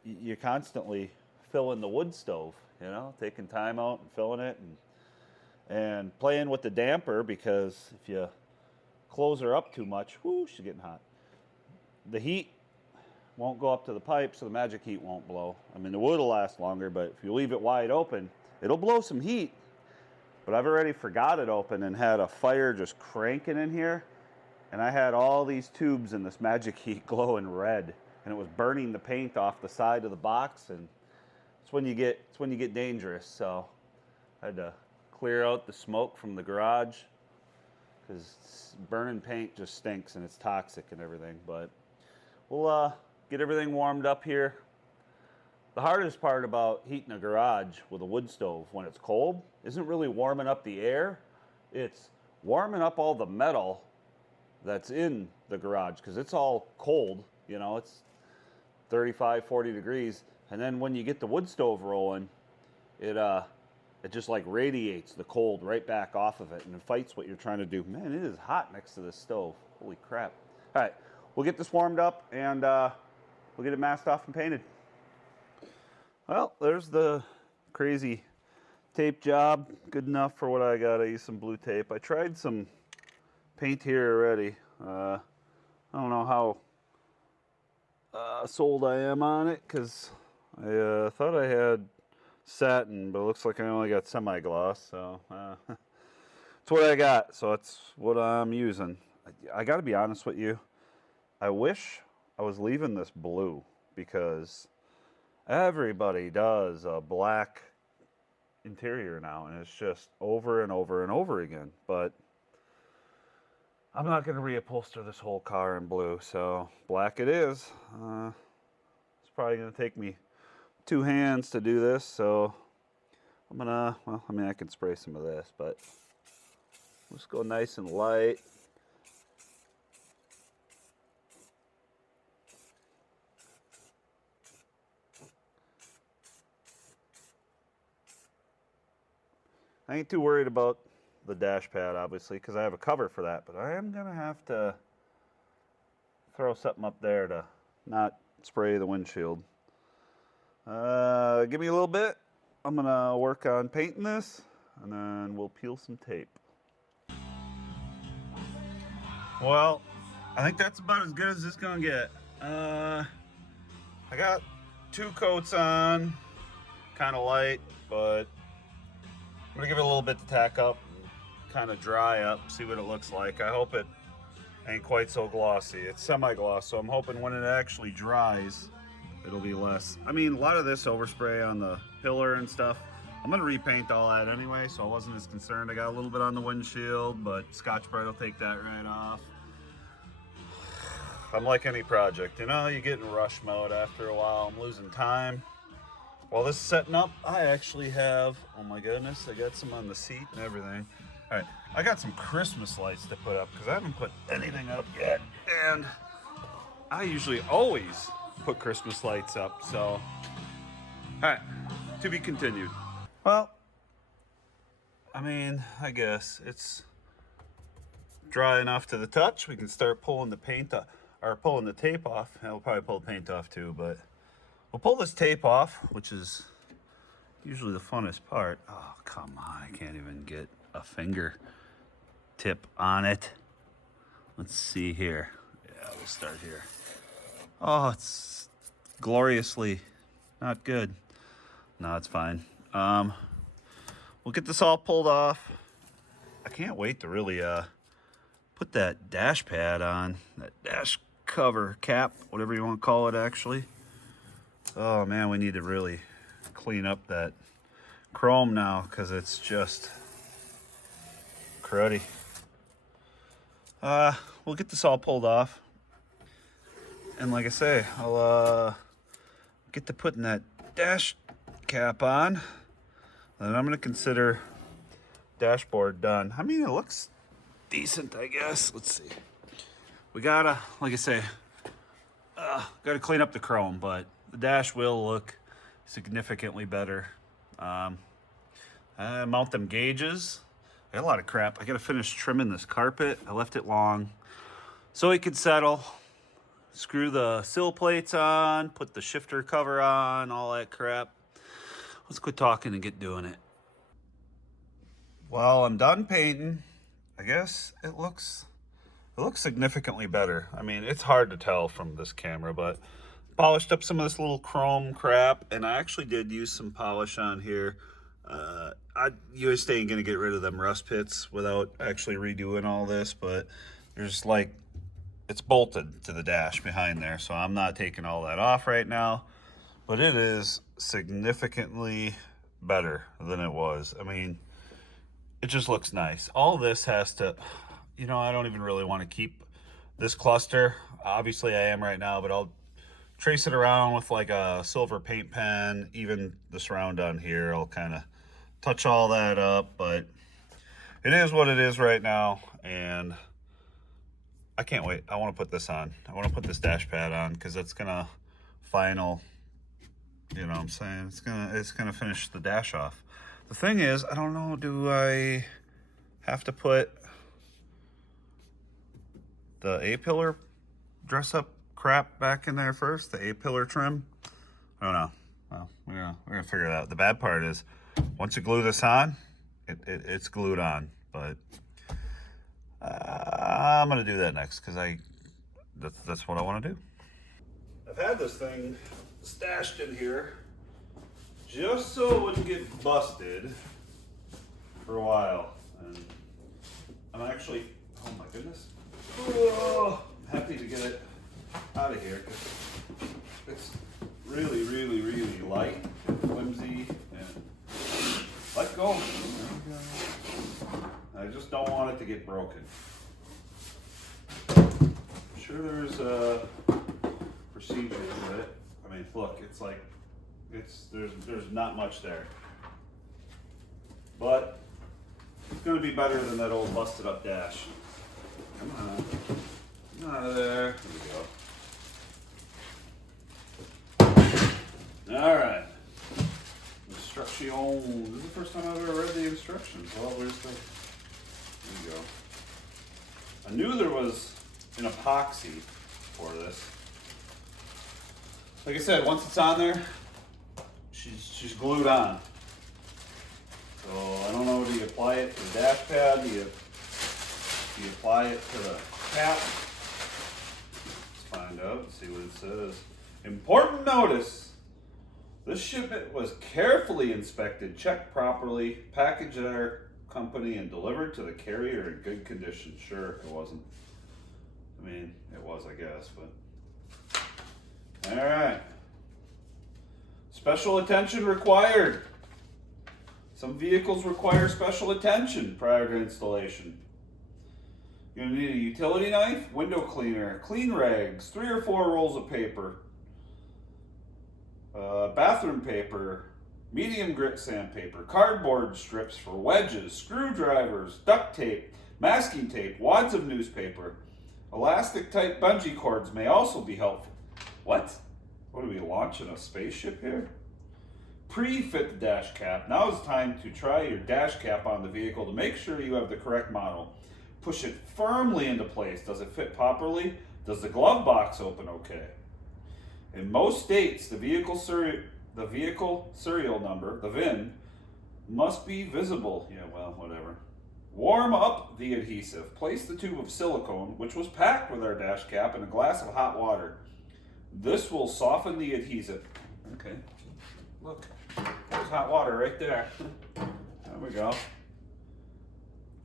you're constantly filling the wood stove, you know, taking time out and filling it and playing with the damper, because if you close her up too much, whoo, she's getting hot. The heat won't go up to the pipe, so the magic heat won't blow. I mean, the wood will last longer, but if you leave it wide open, it'll blow some heat. But I've already forgot it open and had a fire just cranking in here, and I had all these tubes in this magic heat glowing red, and it was burning the paint off the side of the box, and it's when you get dangerous. So I had to clear out the smoke from the garage, because burning paint just stinks and it's toxic and everything. But we'll get everything warmed up here. The hardest part about heating a garage with a wood stove when it's cold isn't really warming up the air. It's warming up all the metal that's in the garage, because it's all cold. You know, it's 35, 40 degrees. And then when you get the wood stove rolling, it just like radiates the cold right back off of it, and it fights what you're trying to do. Man, it is hot next to this stove. Holy crap. All right, we'll get this warmed up, and we'll get it masked off and painted. Well, there's the crazy tape job. Good enough for what I got. I used some blue tape. I tried some paint here already. I don't know how sold I am on it, because I thought I had satin, but it looks like I only got semi-gloss, so it's what I got, so it's what I'm using. I gotta be honest with you, I wish I was leaving this blue, because everybody does a black interior now, and it's just over and over and over again. But I'm not going to reupholster this whole car in blue, so black it is. It's probably going to take me 2 hands to do this, so I'm gonna, well, I mean, I can spray some of this, but let's go nice and light. I ain't too worried about the dash pad, obviously, because I have a cover for that, but I am gonna have to throw something up there to not spray the windshield. Give me a little bit. I'm gonna work on painting this, and then we'll peel some tape. Well, I think that's about as good as it's gonna get. I got 2 coats on, kind of light, but I'm gonna give it a little bit to tack up, kind of dry up, see what it looks like. I hope it ain't quite so glossy. It's semi-gloss, so I'm hoping when it actually dries, it'll be less. I mean, a lot of this overspray on the pillar and stuff, I'm gonna repaint all that anyway, so I wasn't as concerned. I got a little bit on the windshield, but Scotch-Brite will take that right off. I'm like any project, you know, you get in rush mode after a while. I'm losing time. While this is setting up, I actually have, oh my goodness, I got some on the seat and everything. All right, I got some Christmas lights to put up, because I haven't put anything up yet, and I usually always put Christmas lights up, so, all right, to be continued. Well, I mean, I guess it's dry enough to the touch. We can start pulling the paint off, or pulling the tape off. I'll probably pull the paint off too, but we'll pull this tape off, which is usually the funnest part. Oh, come on, I can't even get a finger tip on it. Let's see here. Yeah, we'll start here. Oh, it's gloriously not good. No, it's fine. We'll get this all pulled off. I can't wait to really put that dash pad on, that dash cover cap, whatever you want to call it, actually. Oh man, we need to really clean up that chrome now, because it's just cruddy. We'll get this all pulled off, and like I say, I'll get to putting that dash cap on, and I'm gonna consider dashboard done. I mean, it looks decent, I guess. Let's see. We like I say, gotta clean up the chrome, but the dash will look significantly better. I mount them gauges. I got a lot of crap. I got to finish trimming this carpet. I left it long so it could settle. Screw the sill plates on, put the shifter cover on, all that crap. Let's quit talking and get doing it. Well, I'm done painting. I guess it looks significantly better. I mean, it's hard to tell from this camera, but polished up some of this little chrome crap, and I actually did use some polish on here. You ain't gonna get rid of them rust pits without actually redoing all this, but there's like, it's bolted to the dash behind there, so I'm not taking all that off right now, but it is significantly better than it was. I mean, it just looks nice. All this has to, I don't even really want to keep this cluster. Obviously I am right now, but I'll trace it around with like a silver paint pen. Even the surround on here, I'll kind of touch all that up, but it is what it is right now, and I can't wait. I want to put this on. I want to put this dash pad on because that's gonna final, you know what I'm saying? It's gonna finish the dash off. The thing is, I don't know, do I have to put the A-pillar dress up crap back in there first, the A-pillar trim? I don't know. Well, we're gonna figure it out. The bad part is, once you glue this on, it's glued on. But I'm gonna do that next because that's what I want to do. I've had this thing stashed in here just so it wouldn't get busted for a while, and I'm actually, oh my goodness, I'm happy to get it out of here because it's really, really, really light and flimsy, and let go. I just don't want it to get broken. I'm sure there's a procedure to it. I mean, look, it's like, there's not much there, but it's going to be better than that old busted up dash. Come on, come out of there. Here we go. All right. Instructions. This is the first time I've ever read the instructions. Well, where's the? There you go. I knew there was an epoxy for this. Like I said, once it's on there, she's glued on. So I don't know, do you apply it to the dash pad? Do you apply it to the cap? Let's find out, see what it says. Important notice. This shipment was carefully inspected, checked properly, packaged at our company, and delivered to the carrier in good condition. Sure, it wasn't. I mean, it was, I guess, but. All right. Special attention required. Some vehicles require special attention prior to installation. You're going to need a utility knife, window cleaner, clean rags, 3 or 4 rolls of paper, bathroom paper, medium grit sandpaper, cardboard strips for wedges, screwdrivers, duct tape, masking tape, wads of newspaper, elastic type bungee cords may also be helpful. What? What are we launching, a spaceship here? Pre-fit the dash cap. Now is the time to try your dash cap on the vehicle to make sure you have the correct model. Push it firmly into place. Does it fit properly? Does the glove box open okay? In most states, the vehicle serial number, the VIN, must be visible. Yeah, well, whatever. Warm up the adhesive. Place the tube of silicone, which was packed with our dash cap, in a glass of hot water. This will soften the adhesive. Okay, look, there's hot water right there. There we go.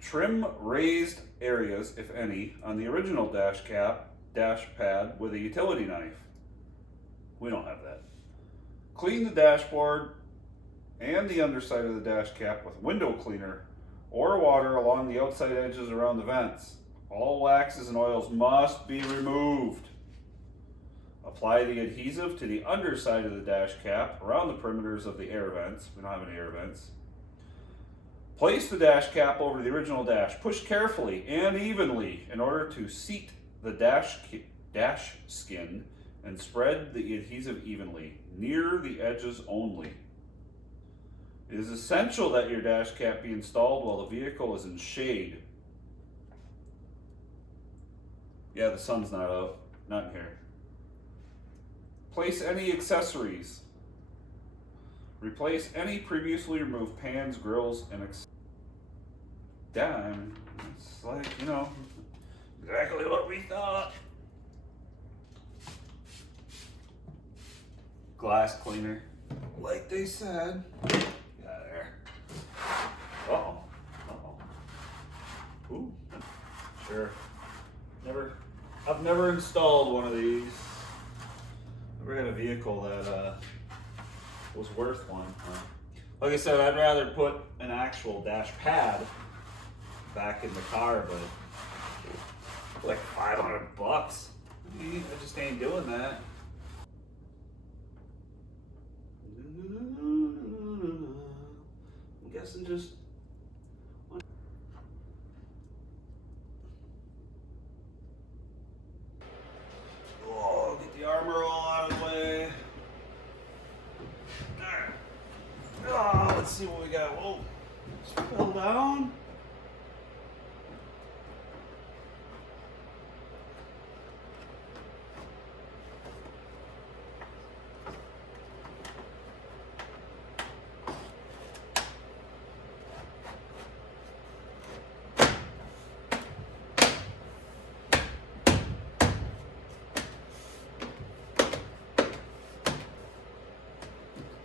Trim raised areas, if any, on the original dash pad with a utility knife. We don't have that. Clean the dashboard and the underside of the dash cap with window cleaner or water along the outside edges around the vents. All waxes and oils must be removed. Apply the adhesive to the underside of the dash cap around the perimeters of the air vents. We don't have any air vents. Place the dash cap over the original dash. Push carefully and evenly in order to seat the dash skin and spread the adhesive evenly, near the edges only. It is essential that your dash cap be installed while the vehicle is in shade. Yeah, the sun's not out, not in here. Place any accessories. Replace any previously removed pans, grills, and yeah, I mean, it's like, you know, exactly what we thought. Glass cleaner, like they said. Yeah, there. Uh-oh. Uh-oh. Ooh. Sure. I've never installed one of these. Never had a vehicle that was worth one. Like I said, I'd rather put an actual dash pad back in the car, but like $500. I just ain't doing that. I'm guessing just get the armor all out of the way. There. Oh, let's see what we got. Whoa, just fell down.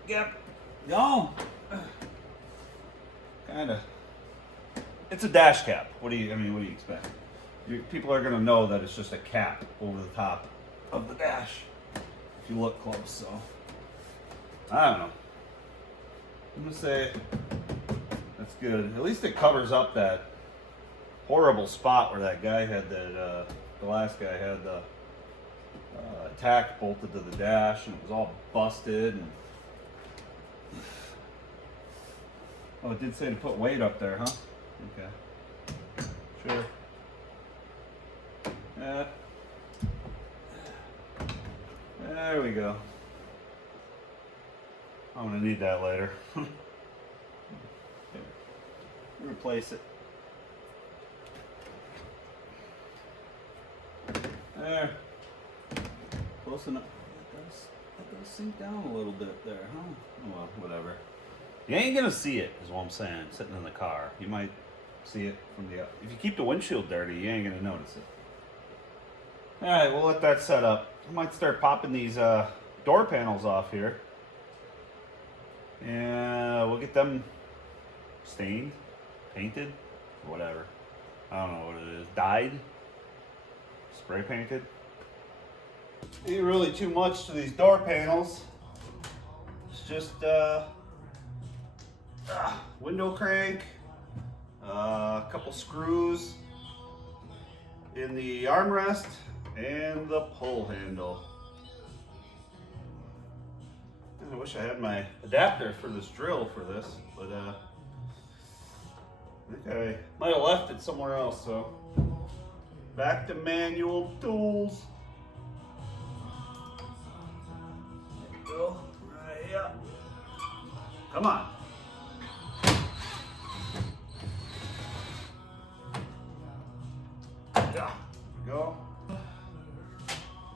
Yep. No. Kinda. It's a dash cap. What do you expect? People are gonna know that it's just a cap over the top of the dash if you look close. So I don't know. I'm gonna say that's good. At least it covers up that horrible spot where that guy had that. The last guy had the tack bolted to the dash, and it was all busted. And oh, it did say to put weight up there, huh? Okay. Sure. Yeah. There we go. I'm gonna need that later. Replace it. There. Close enough. That does sink down a little bit there, huh? Oh, well, whatever. You ain't gonna see it, is what I'm saying, sitting in the car. You might see it from the... If you keep the windshield dirty, you ain't gonna notice it. Alright, we'll let that set up. I might start popping these door panels off here. And we'll get them stained, painted, or whatever. I don't know what it is. Dyed? Spray painted? Ain't really too much to these door panels. It's just window crank, a couple screws in the armrest, and the pull handle. And I wish I had my adapter for this drill for this, but I think I might have left it somewhere else, so back to manual tools. There we go, right up. Come on. Yeah, there we go.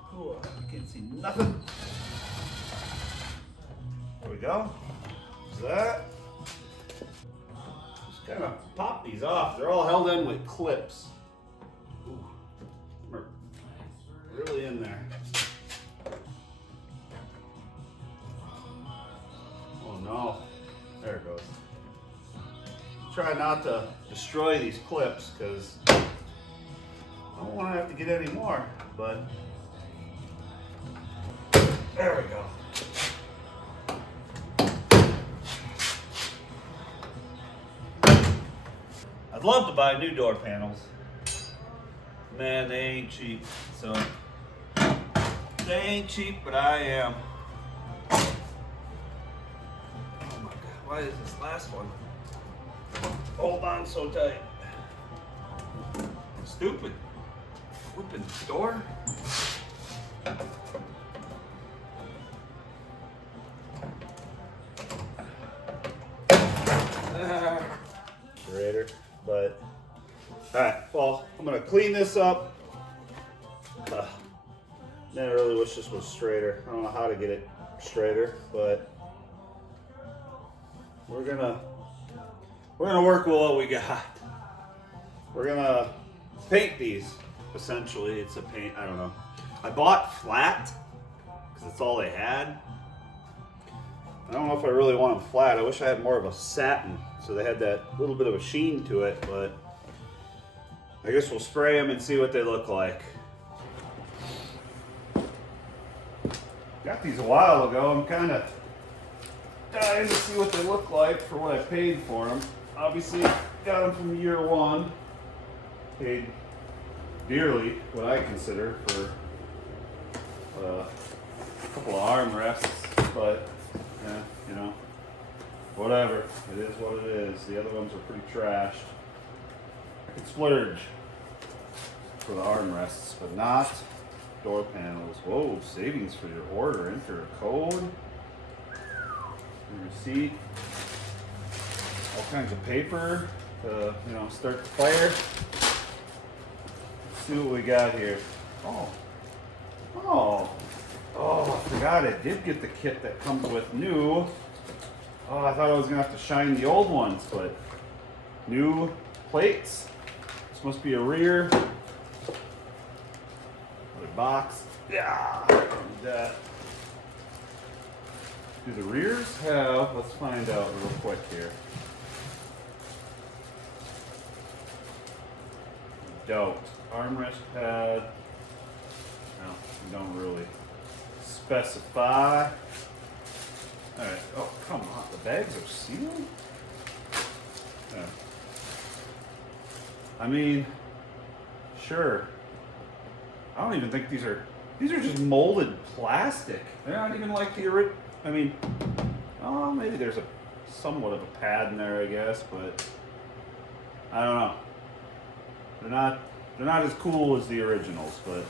Cool, I can't see nothing. There we go. Is that? Just kind of pop these off. They're all held in with clips. Ooh, they're really in there. Oh no. There it goes. Try not to destroy these clips because I don't want to have to get any more, but there we go. I'd love to buy new door panels. Man, they ain't cheap. So they ain't cheap, but I am. Oh my God, why is this last one hold on so tight? Stupid. Flipping door. clean this up. Man, I really wish this was straighter. I don't know how to get it straighter, but we're gonna work with what we got. We're gonna paint these. Essentially, it's a paint. I don't know. I bought flat because that's all they had. I don't know if I really want them flat. I wish I had more of a satin, so they had that little bit of a sheen to it. But I guess we'll spray them and see what they look like. Got these a while ago. I'm kind of dying to see what they look like for what I paid for them. Obviously, got them from year one. Paid dearly, what I consider, for a couple of armrests, but yeah, you know, whatever. It is what it is. The other ones are pretty trashed. I could splurge for the armrests, but not door panels. Whoa, savings for your order. Enter a code, your receipt, all kinds of paper to, you know, start the fire. Let's see what we got here. Oh, I forgot I did get the kit that comes with new. Oh, I thought I was gonna have to shine the old ones, but new plates. This must be a rear. Another box. Yeah, that. Do the rears have, let's find out real quick here. Don't. Armrest pad. No, we don't really specify. Alright, oh come on, the bags are sealed? Yeah. I mean, sure. I don't even think these are just molded plastic. They're not even like the original. I mean, oh, maybe there's a somewhat of a pad in there, I guess, but I don't know. They're not as cool as the originals, but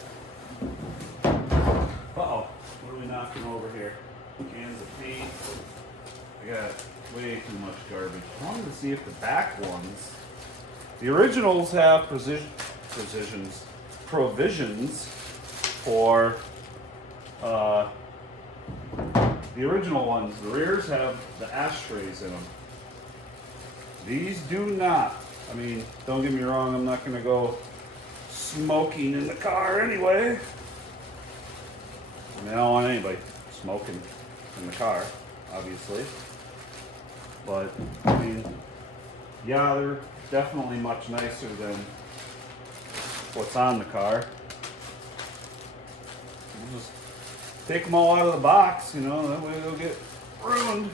uh-oh, what are we knocking over here? Cans of paint. I got way too much garbage. I wanted to see if the back ones, the originals have provisions for the original ones. The rears have the ashtrays in them. These do not. I mean, don't get me wrong, I'm not going to go smoking in the car anyway. I mean, I don't want anybody smoking in the car, obviously. But, I mean, yeah, they're definitely much nicer than what's on the car. We'll just take them all out of the box, you know, that way they'll get ruined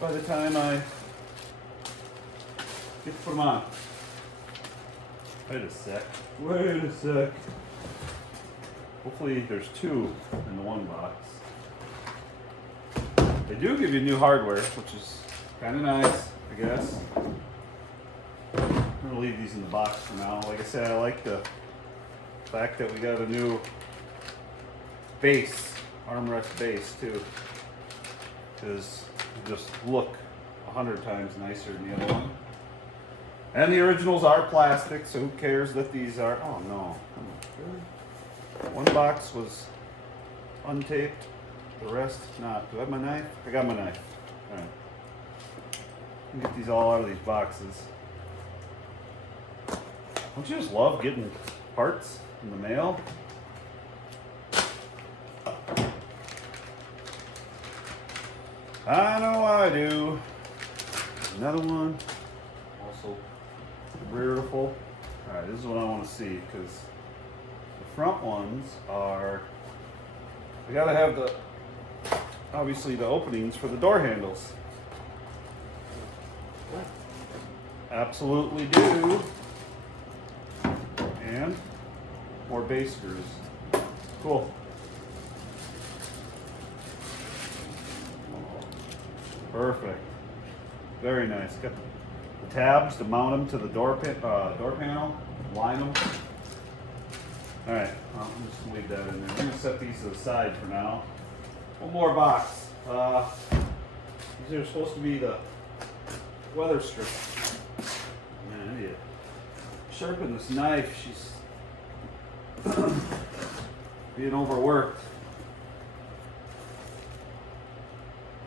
by the time I get to put them on. Wait a sec. Hopefully there's two in the one box. They do give you new hardware, which is kind of nice, I guess. I'm going to leave these in the box for now. Like I said, I like the fact that we got a new base, armrest base too. Because they just look 100 times nicer than the other one. And the originals are plastic, so who cares that these are... Oh no. One box was untaped, the rest not. Do I have my knife? I got my knife. Alright. Get these all out of these boxes. Don't you just love getting parts in the mail? I know I do. Another one. Also beautiful. Alright, this is what I want to see, because the front ones are, we gotta have the, obviously the openings for the door handles. Absolutely do. And more base screws. Cool. Perfect. Very nice. Got the tabs to mount them to the door panel. Line them. All right. I'm just gonna leave that in there. I'm gonna set these to the side for now. One more box. These are supposed to be the weather strip. Man, I need to sharpen this knife. She's Being overworked.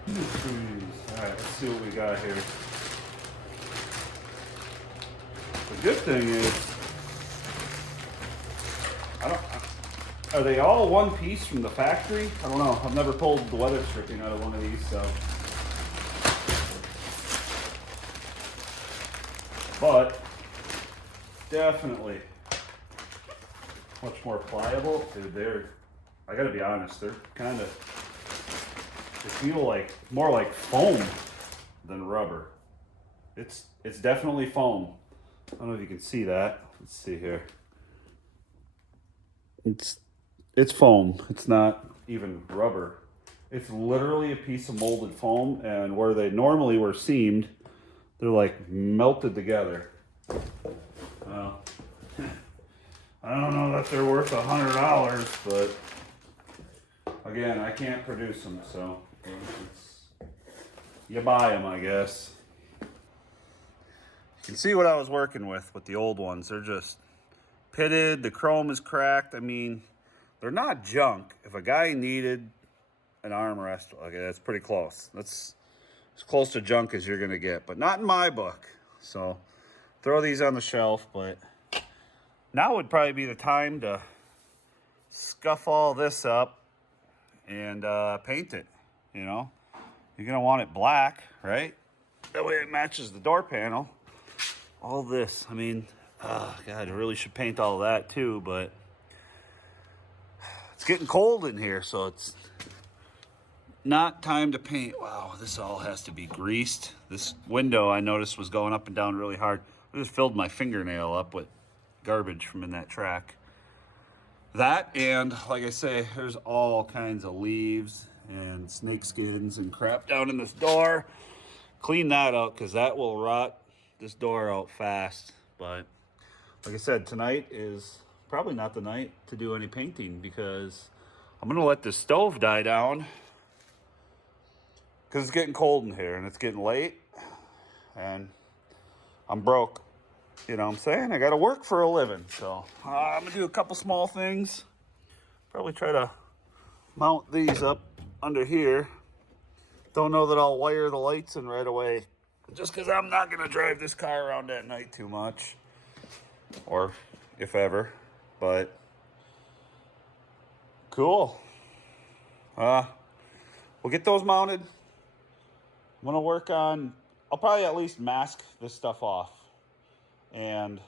Alright, let's see what we got here. The good thing is, are they all one piece from the factory? I don't know. I've never pulled the weather stripping out of one of these, so. But definitely much more pliable. Dude, I gotta be honest, they feel like more like foam than rubber. It's definitely foam. I don't know if you can see that. Let's see here. It's foam. It's not even rubber. It's literally a piece of molded foam, and where they normally were seamed, they're like melted together. Well, I don't know that they're worth $100, but again, I can't produce them, so you buy them, I guess. You can see what I was working with the old ones. They're just pitted. The chrome is cracked. I mean, they're not junk. If a guy needed an armrest, okay, that's pretty close. That's as close to junk as you're gonna get, but not in my book. So throw these on the shelf, but now would probably be the time to scuff all this up and paint it. You know, you're gonna want it black, right? That way it matches the door panel. All this, I mean, God, I really should paint all that too, but it's getting cold in here, so it's not time to paint. Wow, this all has to be greased. This window I noticed was going up and down really hard. I just filled my fingernail up with garbage from in that track. That, and like I say, there's all kinds of leaves and snake skins and crap down in this door. Clean that out, because that will rot this door out fast. But like I said, tonight is probably not the night to do any painting, because I'm gonna let this stove die down, because it's getting cold in here and it's getting late and I'm broke. You know what I'm saying? I gotta work for a living. So I'm gonna do a couple small things. Probably try to mount these up under here. Don't know that I'll wire the lights in right away, just because I'm not gonna drive this car around at night too much, or if ever. But cool. We'll get those mounted. I'm gonna work on, I'll probably at least mask this stuff off. And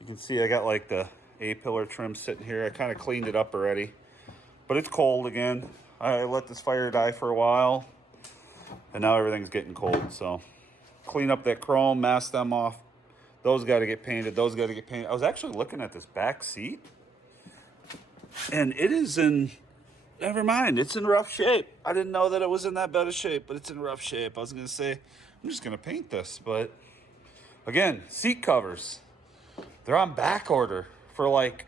you can see I got like the A-pillar trim sitting here. I kind of cleaned it up already, but it's cold again. I let this fire die for a while, and now everything's getting cold. So clean up that chrome, mask them off. Those got to get painted. Those got to get painted. I was actually looking at this back seat, and it is in, never mind, it's in rough shape. I didn't know that it was in that bad of shape, but it's in rough shape. I was going to say, I'm just going to paint this, but again, seat covers, they're on back order for like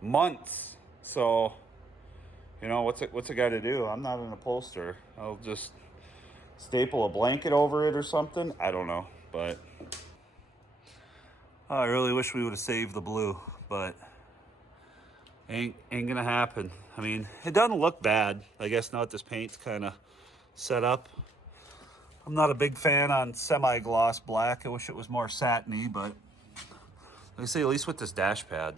months. So, you know, what's a guy to do? I'm not an upholsterer. I'll just staple a blanket over it or something. I don't know, but I really wish we would have saved the blue, but ain't gonna happen. I mean, it doesn't look bad. I guess now that this paint's kind of set up. I'm not a big fan on semi-gloss black. I wish it was more satiny, but like I say, at least with this dash pad,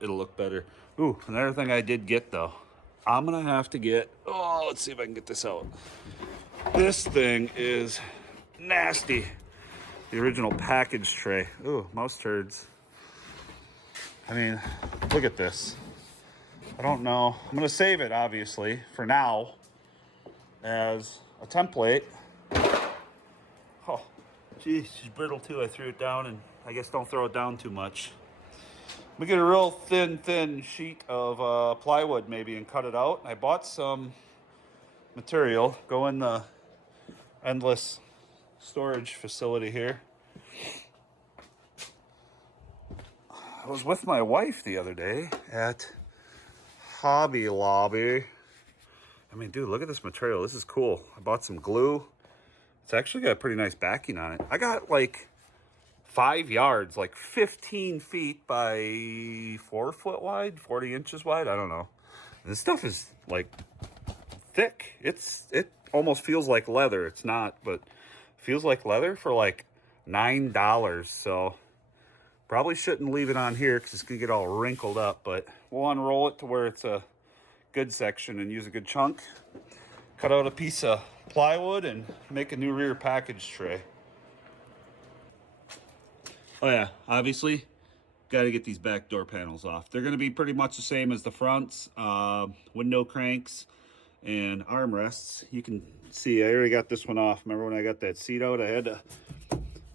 it'll look better. Ooh, another thing I did get though, I'm gonna have to get, oh, let's see if I can get this out. This thing is nasty. The original package tray. Ooh, mouse turds. I mean, look at this. I don't know. I'm gonna save it, obviously, for now as a template. Oh, geez, she's brittle too. I threw it down, and I guess don't throw it down too much. I'm gonna get a real thin sheet of plywood maybe and cut it out. I bought some material. Go in the endless storage facility here. I was with my wife the other day at Hobby Lobby. I mean, dude, look at this material. This is cool. I bought some glue. It's actually got a pretty nice backing on it. I got like 5 yards, like 15 feet by 4 foot wide, 40 inches wide. I don't know. This stuff is like thick. It almost feels like leather. It's not, but feels like leather for like $9. So probably shouldn't leave it on here because it's gonna get all wrinkled up, but we'll unroll it to where it's a good section and use a good chunk. Cut out a piece of plywood and make a new rear package tray. Oh yeah, obviously got to get these back door panels off. They're going to be pretty much the same as the fronts. Window cranks and armrests. You can see I already got this one off. Remember when I got that seat out, I had to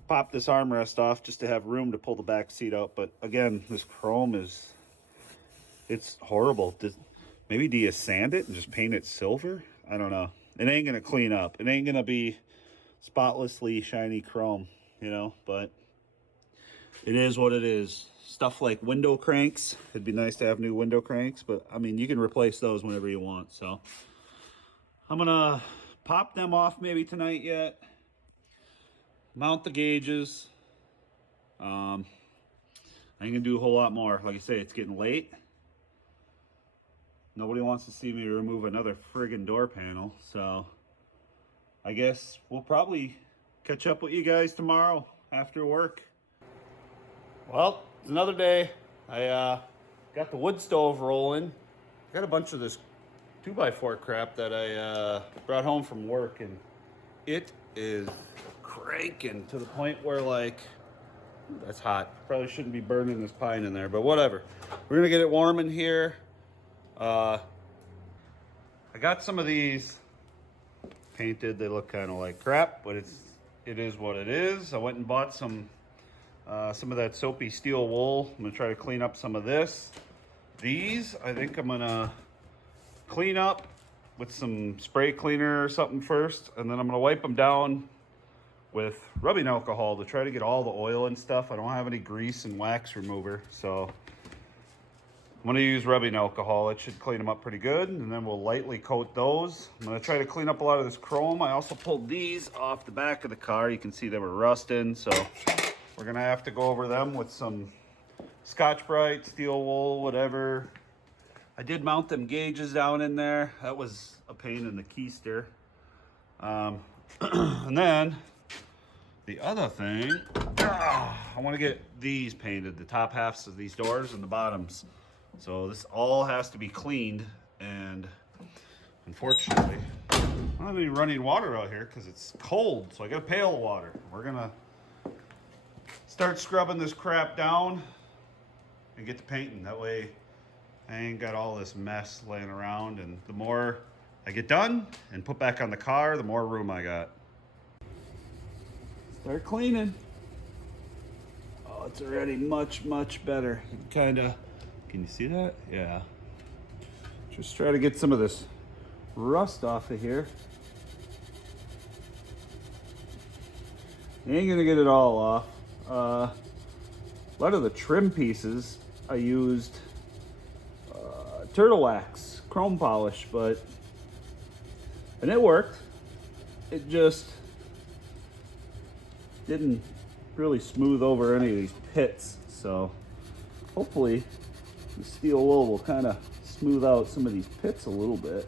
pop this armrest off just to have room to pull the back seat out. But again, this chrome is, it's horrible. Maybe do you sand it and just paint it silver? I don't know. It ain't going to clean up. It ain't going to be spotlessly shiny chrome, you know, but it is what it is. Stuff like window cranks. It'd be nice to have new window cranks, but I mean, you can replace those whenever you want. So I'm gonna pop them off maybe tonight yet. Mount the gauges. I ain't gonna do a whole lot more. Like I say, it's getting late. Nobody wants to see me remove another friggin' door panel. So I guess we'll probably catch up with you guys tomorrow after work. Well, it's another day. I got the wood stove rolling. Got a bunch of this 2x4 crap that I brought home from work, and it is cranking to the point where, like, ooh, that's hot. Probably shouldn't be burning this pine in there, but whatever. We're gonna get it warm in here. I got some of these painted. They look kind of like crap, but it is what it is. I went and bought some of that soapy steel wool. I'm gonna try to clean up some of this. These, I think I'm gonna clean up with some spray cleaner or something first, and then I'm gonna wipe them down with rubbing alcohol to try to get all the oil and stuff. I don't have any grease and wax remover, so I'm gonna use rubbing alcohol. It should clean them up pretty good, and then we'll lightly coat those. I'm gonna try to clean up a lot of this chrome. I also pulled these off the back of the car. You can see they were rusting, so we're gonna have to go over them with some Scotch-Brite, steel wool, whatever. I did mount them gauges down in there. That was a pain in the keister. And then the other thing, I want to get these painted, the top halves of these doors and the bottoms. So this all has to be cleaned, and unfortunately, I don't have any running water out here because it's cold, so I got a pail of water. We're gonna start scrubbing this crap down and get to painting. That way I ain't got all this mess laying around, and the more I get done and put back on the car, the more room I got. Start cleaning. Oh, it's already much, much better. Can you see that? Yeah. Just try to get some of this rust off of here. You ain't gonna get it all off. A lot of the trim pieces I used turtle wax, chrome polish, and it worked. It just didn't really smooth over any of these pits. So hopefully the steel wool will kind of smooth out some of these pits a little bit.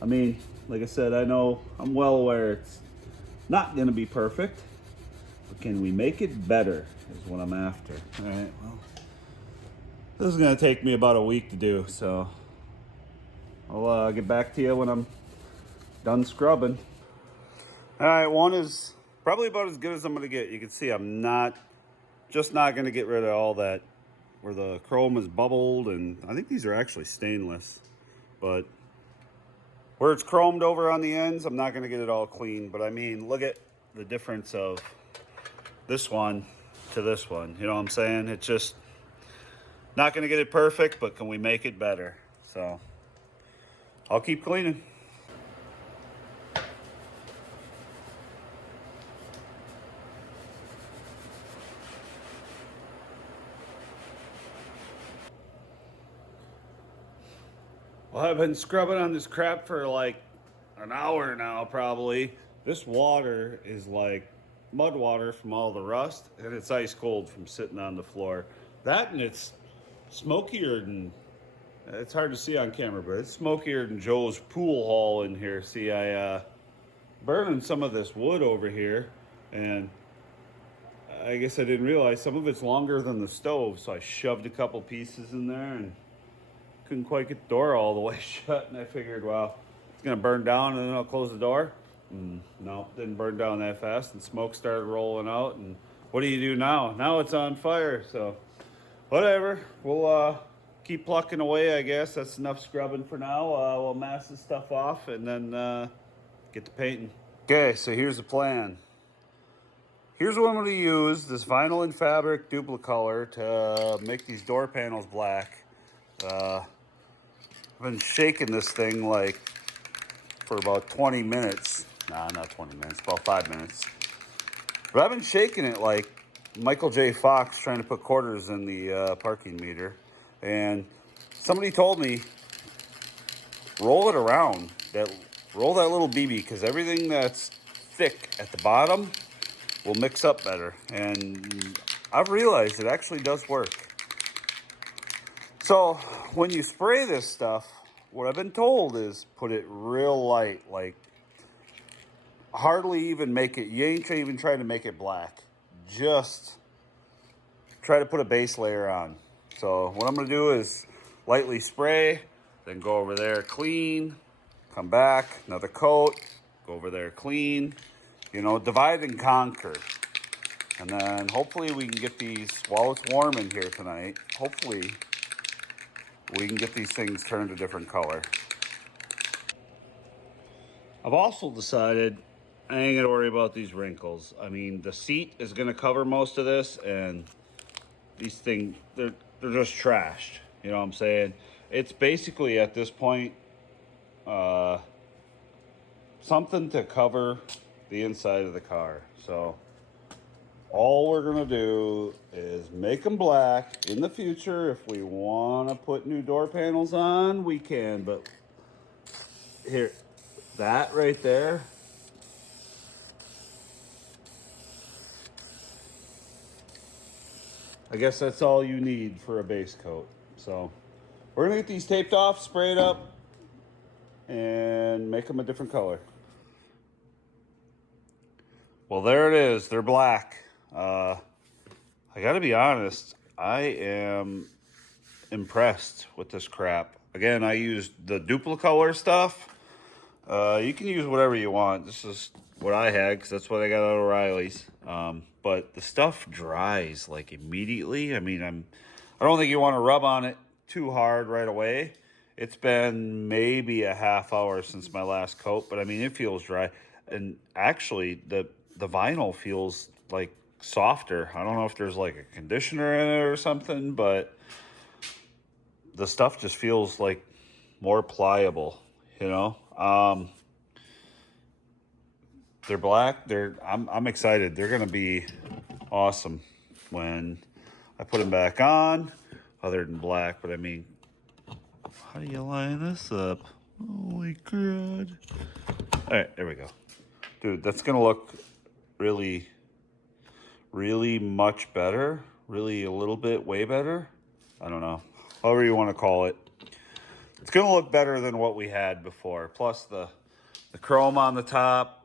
I mean, like I said, I know, I'm well aware it's not going to be perfect, but can we make it better is what I'm after. All right, well, this is going to take me about a week to do, so I'll get back to you when I'm done scrubbing. All right, one is probably about as good as I'm going to get. You can see I'm just not going to get rid of all that where the chrome is bubbled, and I think these are actually stainless, but where it's chromed over on the ends, I'm not going to get it all clean. But I mean, look at the difference of this one to this one. You know what I'm saying? It's just not going to get it perfect, but can we make it better? So I'll keep cleaning. Well, I've been scrubbing on this crap for like an hour now, probably. This water is like mud water from all the rust, and it's ice cold from sitting on the floor. That, and it's smokier than, it's hard to see on camera, but it's smokier than Joe's pool hall in here. See, I burning some of this wood over here, and I guess I didn't realize some of it's longer than the stove, so I shoved a couple pieces in there and couldn't quite get the door all the way shut, and I figured, well, it's gonna burn down and then I'll close the door. No, didn't burn down that fast, and smoke started rolling out, and what do you do now? Now it's on fire, so whatever. We'll keep plucking away, I guess. That's enough scrubbing for now. We'll mask this stuff off and then get to painting. Okay, so here's the plan. Here's what I'm going to use, this vinyl and fabric duplicolor to make these door panels black. I've been shaking this thing like for about 20 minutes. Nah, not 20 minutes, about 5 minutes. But I've been shaking it like Michael J. Fox trying to put quarters in the parking meter. And somebody told me, roll it around, roll that little BB, because everything that's thick at the bottom will mix up better. And I've realized it actually does work. So when you spray this stuff, what I've been told is put it real light, like hardly even make it, you ain't even trying to make it black. Just try to put a base layer on. So what I'm gonna do is lightly spray, then go over there, clean, come back, another coat, go over there, clean, you know, divide and conquer. And then hopefully we can get these, while it's warm in here tonight, hopefully we can get these things turned a different color. I've also decided I ain't gonna worry about these wrinkles. I mean, the seat is gonna cover most of this, and these things, they're just trashed. You know what I'm saying? It's basically at this point something to cover the inside of the car. So all we're gonna do is make them black. In the future, if we wanna put new door panels on, we can, but here, that right there, I guess that's all you need for a base coat. So we're gonna get these taped off, spray it up, and make them a different color. Well, there it is. They're black. I gotta be honest, I am impressed with this crap. Again, I used the duplicolor stuff. You can use whatever you want. This is what I had because that's what I got out of O'Reilly's. But the stuff dries like immediately. I mean, I don't think you want to rub on it too hard right away. It's been maybe a half hour since my last coat, but I mean, it feels dry. And actually, the vinyl feels like softer. I don't know if there's like a conditioner in it or something, but the stuff just feels like more pliable, you know? They're black. I'm excited. They're gonna be awesome when I put them back on, other than black. But I mean, how do you line this up? Holy crud. All right, there we go. Dude, that's gonna look really, really much better. Really a little bit way better. I don't know. However you want to call it. It's gonna look better than what we had before. Plus the chrome on the top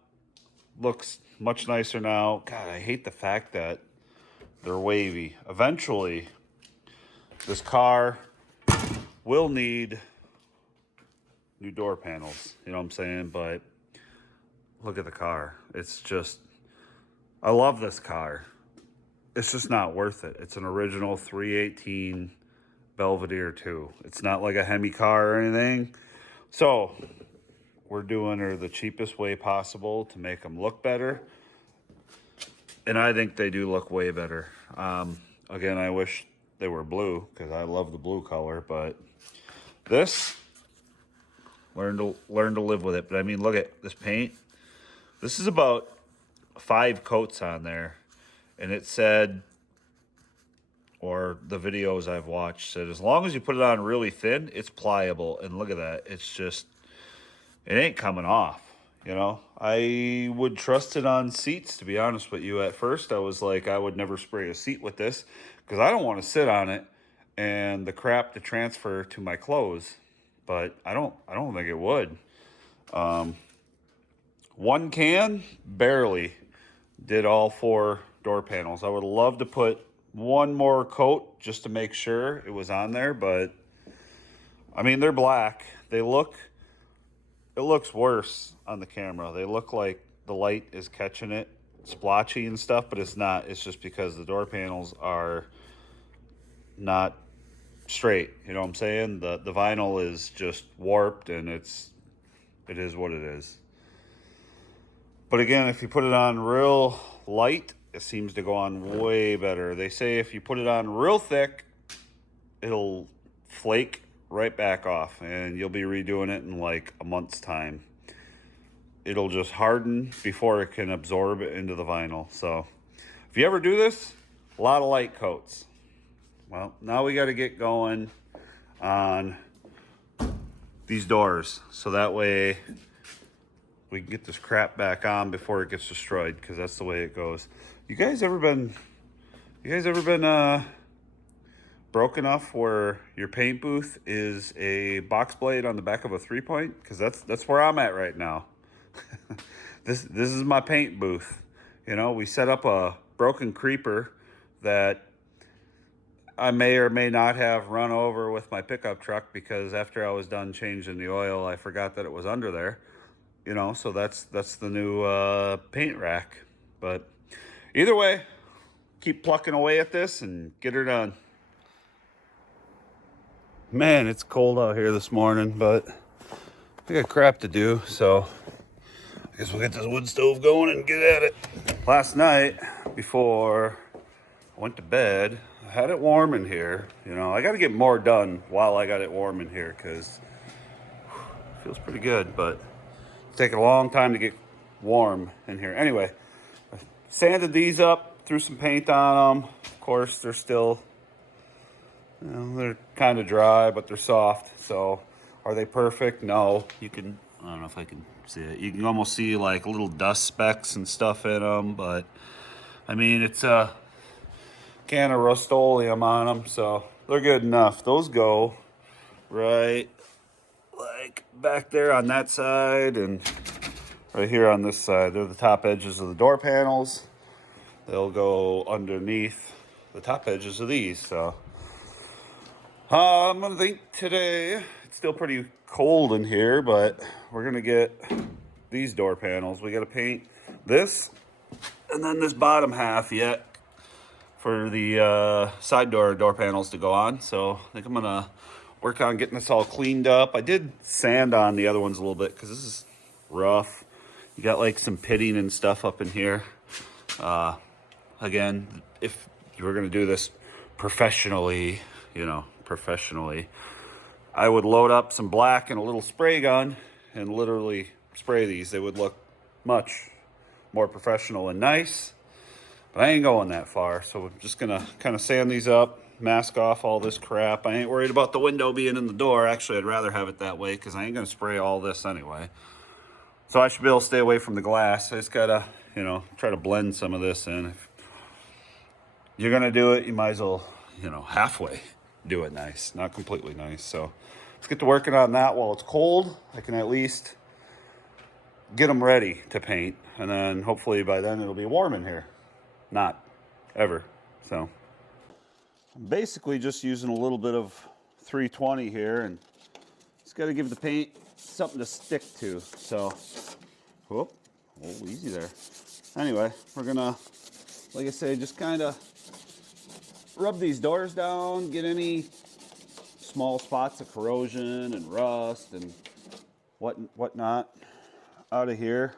looks much nicer now. God, I hate the fact that they're wavy. Eventually, this car will need new door panels. You know what I'm saying? But look at the car. It's just, I love this car. It's just not worth it. It's an original 318 Belvedere II. It's not like a Hemi car or anything. So we're doing her the cheapest way possible to make them look better. And I think they do look way better. Again, I wish they were blue because I love the blue color, but this, learn to live with it. But I mean, look at this paint. This is about 5 coats on there. And it said, or the videos I've watched said, as long as you put it on really thin, it's pliable. And look at that. It's just, it ain't coming off. You know, I would trust it on seats, to be honest with you. At first, I was like, I would never spray a seat with this because I don't want to sit on it and the crap to transfer to my clothes. But I don't think it would. One can barely did all 4 door panels. I would love to put one more coat just to make sure it was on there, but I mean, they're black. It looks worse on the camera. They look like the light is catching it, splotchy and stuff, but it's not. It's just because the door panels are not straight. You know what I'm saying? The vinyl is just warped, and it is what it is. But again, if you put it on real light, it seems to go on way better. They say if you put it on real thick, it'll flake right back off, and you'll be redoing it in like a month's time. It'll just harden before it can absorb it into the vinyl. So if you ever do this, a lot of light coats. Well, now we got to get going on these doors, so that way we can get this crap back on before it gets destroyed, because that's the way it goes. You guys ever been broke enough where your paint booth is a box blade on the back of a 3-point? Because that's where I'm at right now. This is my paint booth. You know, we set up a broken creeper that I may or may not have run over with my pickup truck, because after I was done changing the oil, I forgot that it was under there. You know, so that's the new paint rack. But either way, keep plucking away at this and get her done. Man, it's cold out here this morning, but I got crap to do, so I guess we'll get this wood stove going and get at it. Last night, before I went to bed, I had it warm in here. You know, I got to get more done while I got it warm in here, because it feels pretty good, but it's taking a long time to get warm in here. Anyway, I sanded these up, threw some paint on them. Of course, they're still, you know, they're kind of dry, but they're soft. So are they perfect? No. You can, I don't know if I can see it. You can almost see like little dust specks and stuff in them, but I mean, it's a can of Rust-Oleum on them, so they're good enough. Those go right like back there on that side and right here on this side. They're the top edges of the door panels. They'll go underneath the top edges of these. So I'm gonna think today, it's still pretty cold in here, but we're gonna get these door panels. We gotta paint this and then this bottom half yet for the side door panels to go on. So I think I'm gonna work on getting this all cleaned up. I did sand on the other ones a little bit because this is rough. You got like some pitting and stuff up in here. Again, if you were gonna do this professionally, I would load up some black and a little spray gun and literally spray these. They would look much more professional and nice, but I ain't going that far. So we're just gonna kind of sand these up, mask off all this crap. I ain't worried about the window being in the door. Actually, I'd rather have it that way because I ain't gonna spray all this anyway. So I should be able to stay away from the glass. I just gotta, try to blend some of this in. If you're gonna do it, you might as well, halfway do it nice, not completely nice. So let's get to working on that while it's cold. I can at least get them ready to paint, and then hopefully by then it'll be warm in here. Not ever. So I'm basically just using a little bit of 320 here, and just got to give the paint something to stick to. So, whoop, oh, easy there. Anyway, we're gonna, like I say, just kind of rub these doors down, get any small spots of corrosion and rust and whatnot out of here.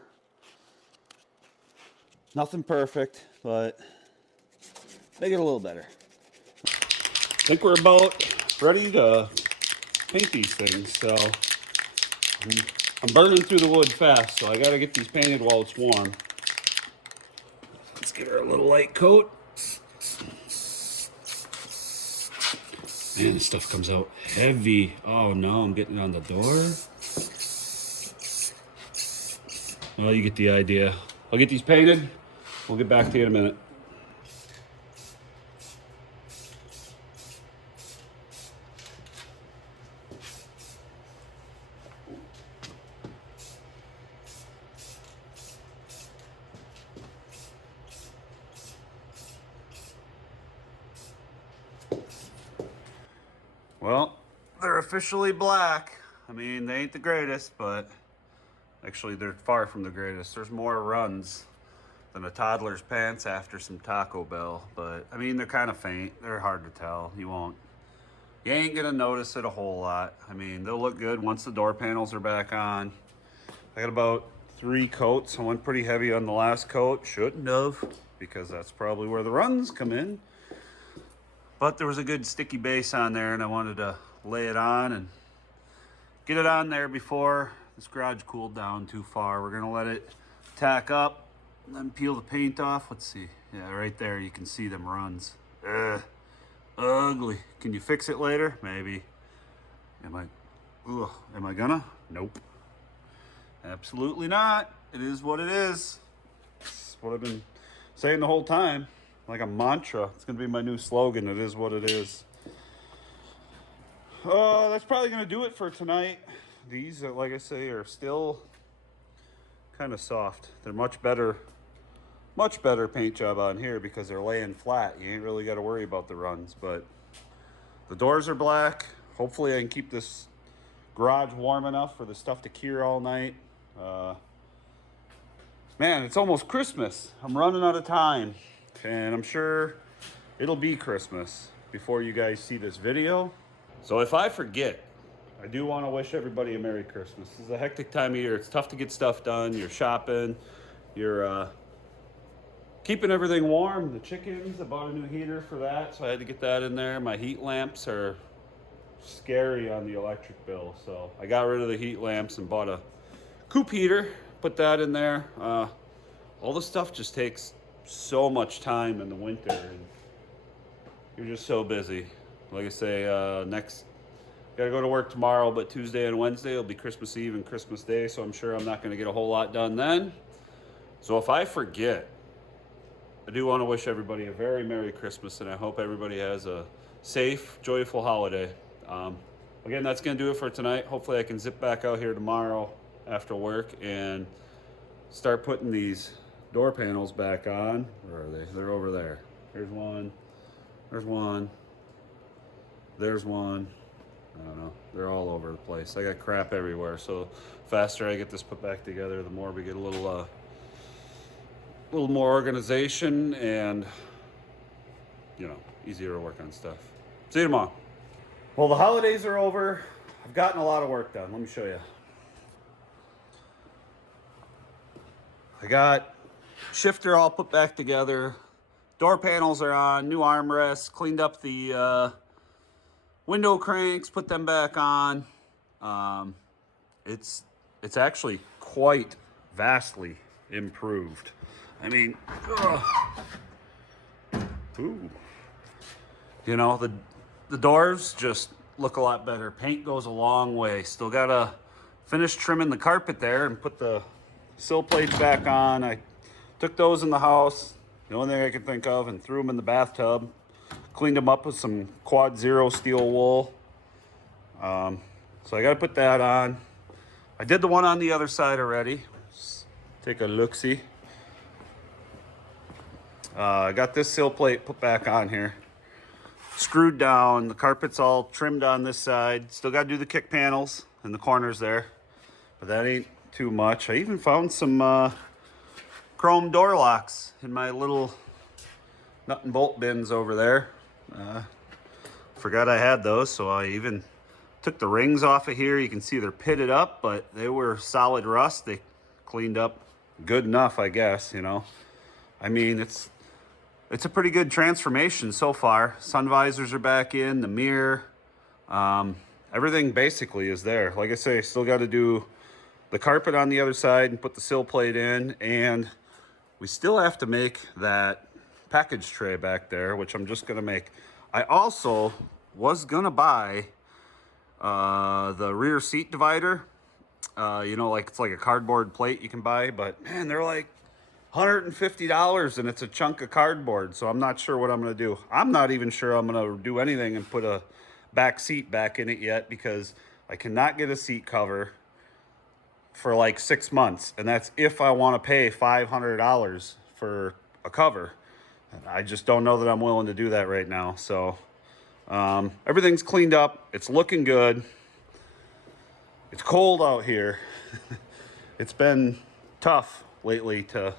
Nothing perfect, but make it a little better. I think we're about ready to paint these things, so I'm burning through the wood fast, so I gotta get these painted while it's warm. Let's give her a little light coat. Man, this stuff comes out heavy. Oh no, I'm getting it on the door. Well, you get the idea. I'll get these painted. We'll get back to you in a minute. Well, they're officially black. I mean, they ain't the greatest, but actually they're far from the greatest. There's more runs than a toddler's pants after some Taco Bell, but I mean, they're kind of faint. They're hard to tell. You ain't gonna notice it a whole lot. I mean, they'll look good once the door panels are back on. I got about 3 coats. I went pretty heavy on the last coat. Shouldn't have, because that's probably where the runs come in. But there was a good sticky base on there, and I wanted to lay it on and get it on there before this garage cooled down too far. We're gonna let it tack up and then peel the paint off. Let's see. Yeah, right there you can see them runs. Ugly. Can you fix it later? Maybe. Am I gonna? Nope. Absolutely not. It is what it is. It's what I've been saying the whole time. Like a mantra. It's gonna be my new slogan. It is what it is. That's probably gonna do it for tonight. These, like I say, are still kind of soft. They're much better paint job on here because they're laying flat. You ain't really got to worry about the runs. But the doors are black. Hopefully I can keep this garage warm enough for the stuff to cure all night. Man, it's almost Christmas. I'm running out of time. And I'm sure it'll be Christmas before you guys see this video. So if I forget, I do want to wish everybody a Merry Christmas. This is a hectic time of year. It's tough to get stuff done. You're shopping. You're keeping everything warm. The chickens, I bought a new heater for that, so I had to get that in there. My heat lamps are scary on the electric bill, so I got rid of the heat lamps and bought a coop heater, put that in there. All the stuff just takes so much time in the winter, and you're just so busy. Like I say, gotta go to work tomorrow, but Tuesday and Wednesday will be Christmas Eve and Christmas Day, so I'm sure I'm not gonna get a whole lot done then. So if I forget, I do want to wish everybody a very Merry Christmas, and I hope everybody has a safe, joyful holiday. Again, that's going to do it for tonight. Hopefully I can zip back out here tomorrow after work and start putting these door panels back on. Where are they? They're over there. There's one. There's one. There's one. I don't know. They're all over the place. I got crap everywhere. So faster I get this put back together, the more we get a little more organization and, easier to work on stuff. See you tomorrow. Well, the holidays are over. I've gotten a lot of work done. Let me show you. I got shifter all put back together. Door panels are on, new armrests, cleaned up the window cranks, put them back on. It's actually quite vastly improved. I mean, ooh. The doors just look a lot better. Paint goes a long way. Still gotta finish trimming the carpet there and put the sill plates back on. I took those in the house, the only thing I could think of, and threw them in the bathtub. Cleaned them up with some quad zero steel wool. So I gotta put that on. I did the one on the other side already. Let's take a look-see. I got this sill plate put back on here. Screwed down. The carpet's all trimmed on this side. Still got to do the kick panels in the corners there. But that ain't too much. I even found some chrome door locks in my little nut and bolt bins over there. Forgot I had those, so I even took the rings off of here. You can see they're pitted up, but they were solid rust. They cleaned up good enough, I guess, I mean, it's a pretty good transformation so far. Sun visors are back in, the mirror. Everything basically is there. Like I say, still got to do the carpet on the other side and put the sill plate in. And we still have to make that package tray back there, which I'm just going to make. I also was going to buy the rear seat divider You know, like it's like a cardboard plate you can buy, but man, they're like $150 and it's a chunk of cardboard. So I'm not sure what I'm going to do. I'm not even sure I'm going to do anything and put a back seat back in it yet, because I cannot get a seat cover for like 6 months. And that's if I want to pay $500 for a cover. I just don't know that I'm willing to do that right now. So everything's cleaned up. It's looking good. It's cold out here. It's been tough lately to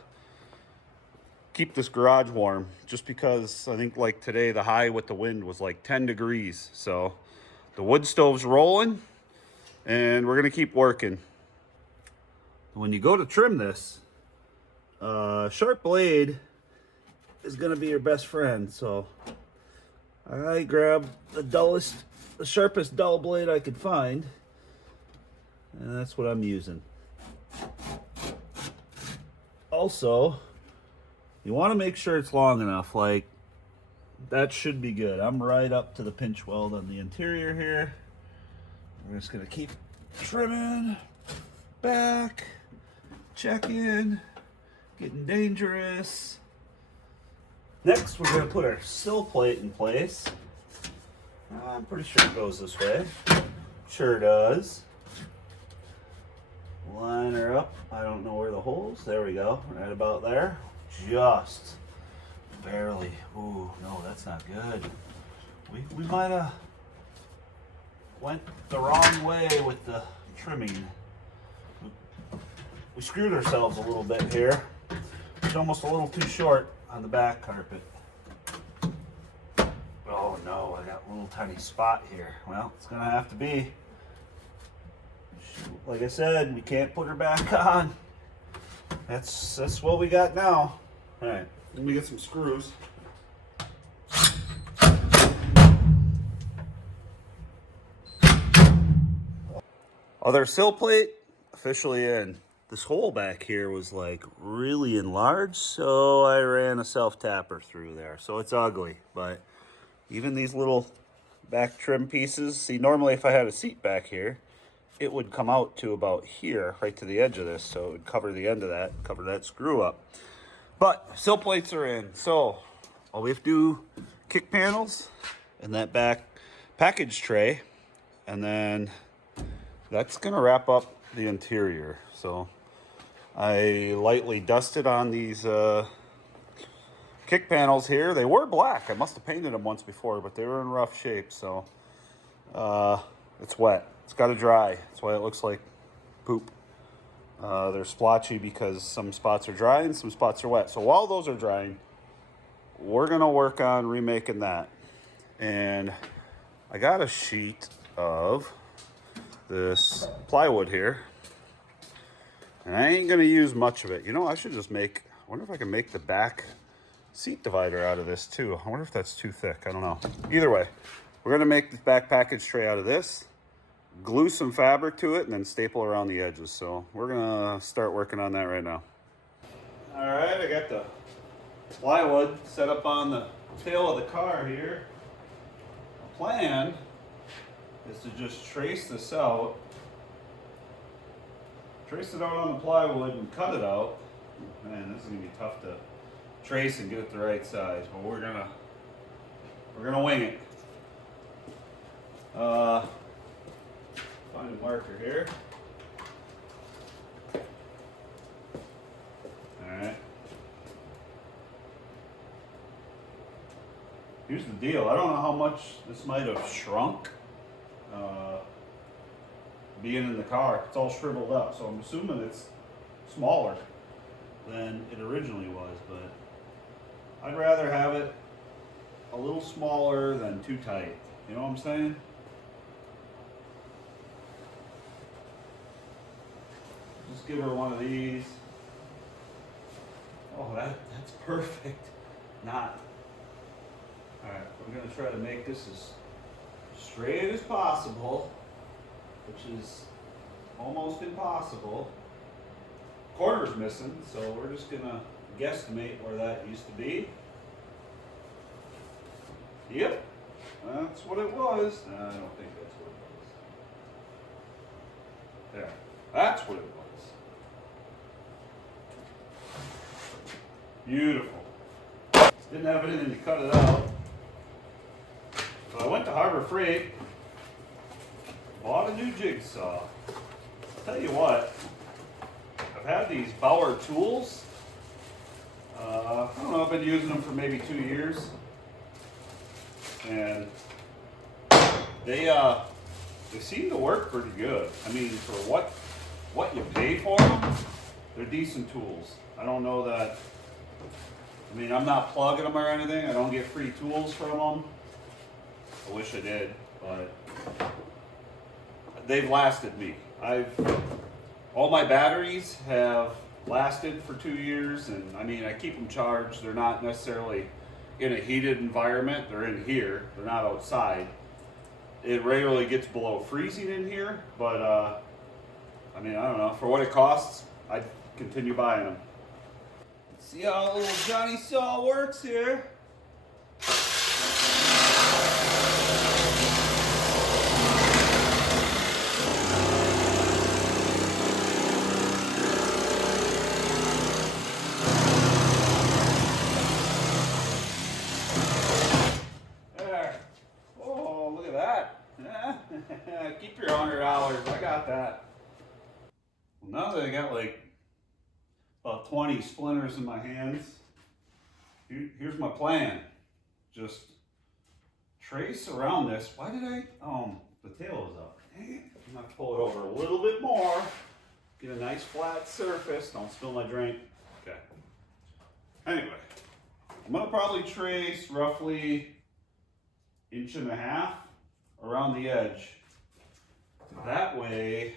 keep this garage warm, just because I think like today the high with the wind was like 10 degrees. So the wood stove's rolling and we're gonna keep working. When you go to trim this, sharp blade is gonna be your best friend. So I grabbed the sharpest dull blade I could find, and that's what I'm using. Also, you want to make sure it's long enough. Like, that should be good. I'm right up to the pinch weld on the interior here. We're just gonna keep trimming back, checking, getting dangerous. Next, we're gonna put our sill plate in place. I'm pretty sure it goes this way. Sure does. Line her up. I don't know where the holes. There we go. Right about there. Just barely. Ooh, no, that's not good. We might have went the wrong way with the trimming. We screwed ourselves a little bit here. It's almost a little too short on the back carpet. Oh no, I got a little tiny spot here. Well, it's gonna have to be. Like I said, we can't put her back on. That's what we got now. All right, let me get some screws. Other sill plate officially in. This hole back here was like really enlarged, so I ran a self tapper through there. So it's ugly, but even these little back trim pieces, see, normally if I had a seat back here, it would come out to about here, right to the edge of this, so it would cover the end of that, cover that screw up. But sill plates are in, so all we have to do, kick panels and that back package tray, and then that's gonna wrap up the interior. So I lightly dusted on these kick panels here. They were black. I must have painted them once before, but they were in rough shape, so it's wet. It's got to dry. That's why it looks like poop. They're splotchy because some spots are dry and some spots are wet. So while those are drying, we're going to work on remaking that. And I got a sheet of this plywood here. And I ain't going to use much of it. You know, I should just I wonder if I can make the back seat divider out of this too. I wonder if that's too thick. I don't know. Either way, we're going to make the back package tray out of this, glue some fabric to it, and then staple around the edges. So we're going to start working on that right now. All right, I got the plywood set up on the tail of the car here. The plan is to just trace this out, trace it out on the plywood and cut it out. Man, this is going to be tough to trace and get it the right size, but we're gonna wing it. Find a marker here. Alright. Here's the deal. I don't know how much this might have shrunk being in the car. It's all shriveled up, so I'm assuming it's smaller than it originally was, but I'd rather have it a little smaller than too tight. You know what I'm saying? Just give her one of these. Oh, that's perfect. Not. Alright, we're going to try to make this as straight as possible, which is almost impossible. Corner's missing, so we're just going to guesstimate where that used to be. Yep, that's what it was. No, I don't think that's what it was. There. That's what it was. Beautiful. Just didn't have anything to cut it out. So I went to Harbor Freight, bought a new jigsaw. I'll tell you what, I've had these Bauer tools. I don't know, I've been using them for maybe 2 years. And they seem to work pretty good. I mean, for what you pay for them, they're decent tools. I don't know that, I mean, I'm not plugging them or anything. I don't get free tools from them. I wish I did, but they've lasted me. All my batteries have lasted for 2 years, and I mean, I keep them charged. They're not necessarily in a heated environment. They're in here. They're not outside. It rarely gets below freezing in here, but I mean, I don't know. For what it costs, I'd continue buying them. Let's see how little Johnny Saw works here. Keep your $100. I got that. Well, now that I got like about 20 splinters in my hands, here's my plan. Just trace around this. Why did I? The tail is up. Dang it. I'm gonna pull it over a little bit more. Get a nice flat surface. Don't spill my drink. Okay. Anyway, I'm gonna probably trace roughly 1.5 inches around the edge. That way,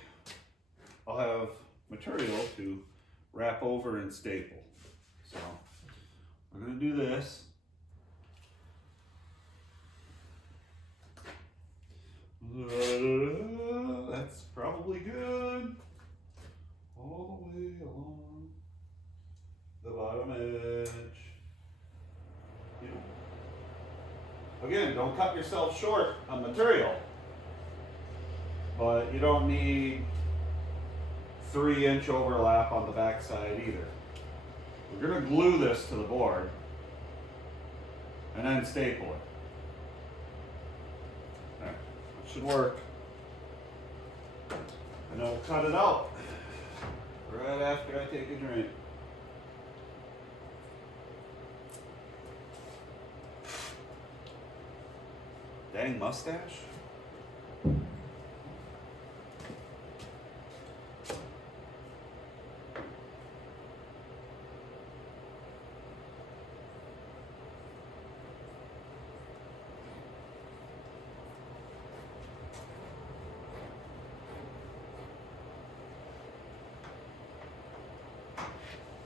I'll have material to wrap over and staple. So, I'm going to do this. That's probably good. All the way along the bottom edge. Again, don't cut yourself short on material. But you don't need 3-inch overlap on the back side either. We're going to glue this to the board and then staple it. There, that should work. And then we'll cut it out right after I take a drink. Dang mustache.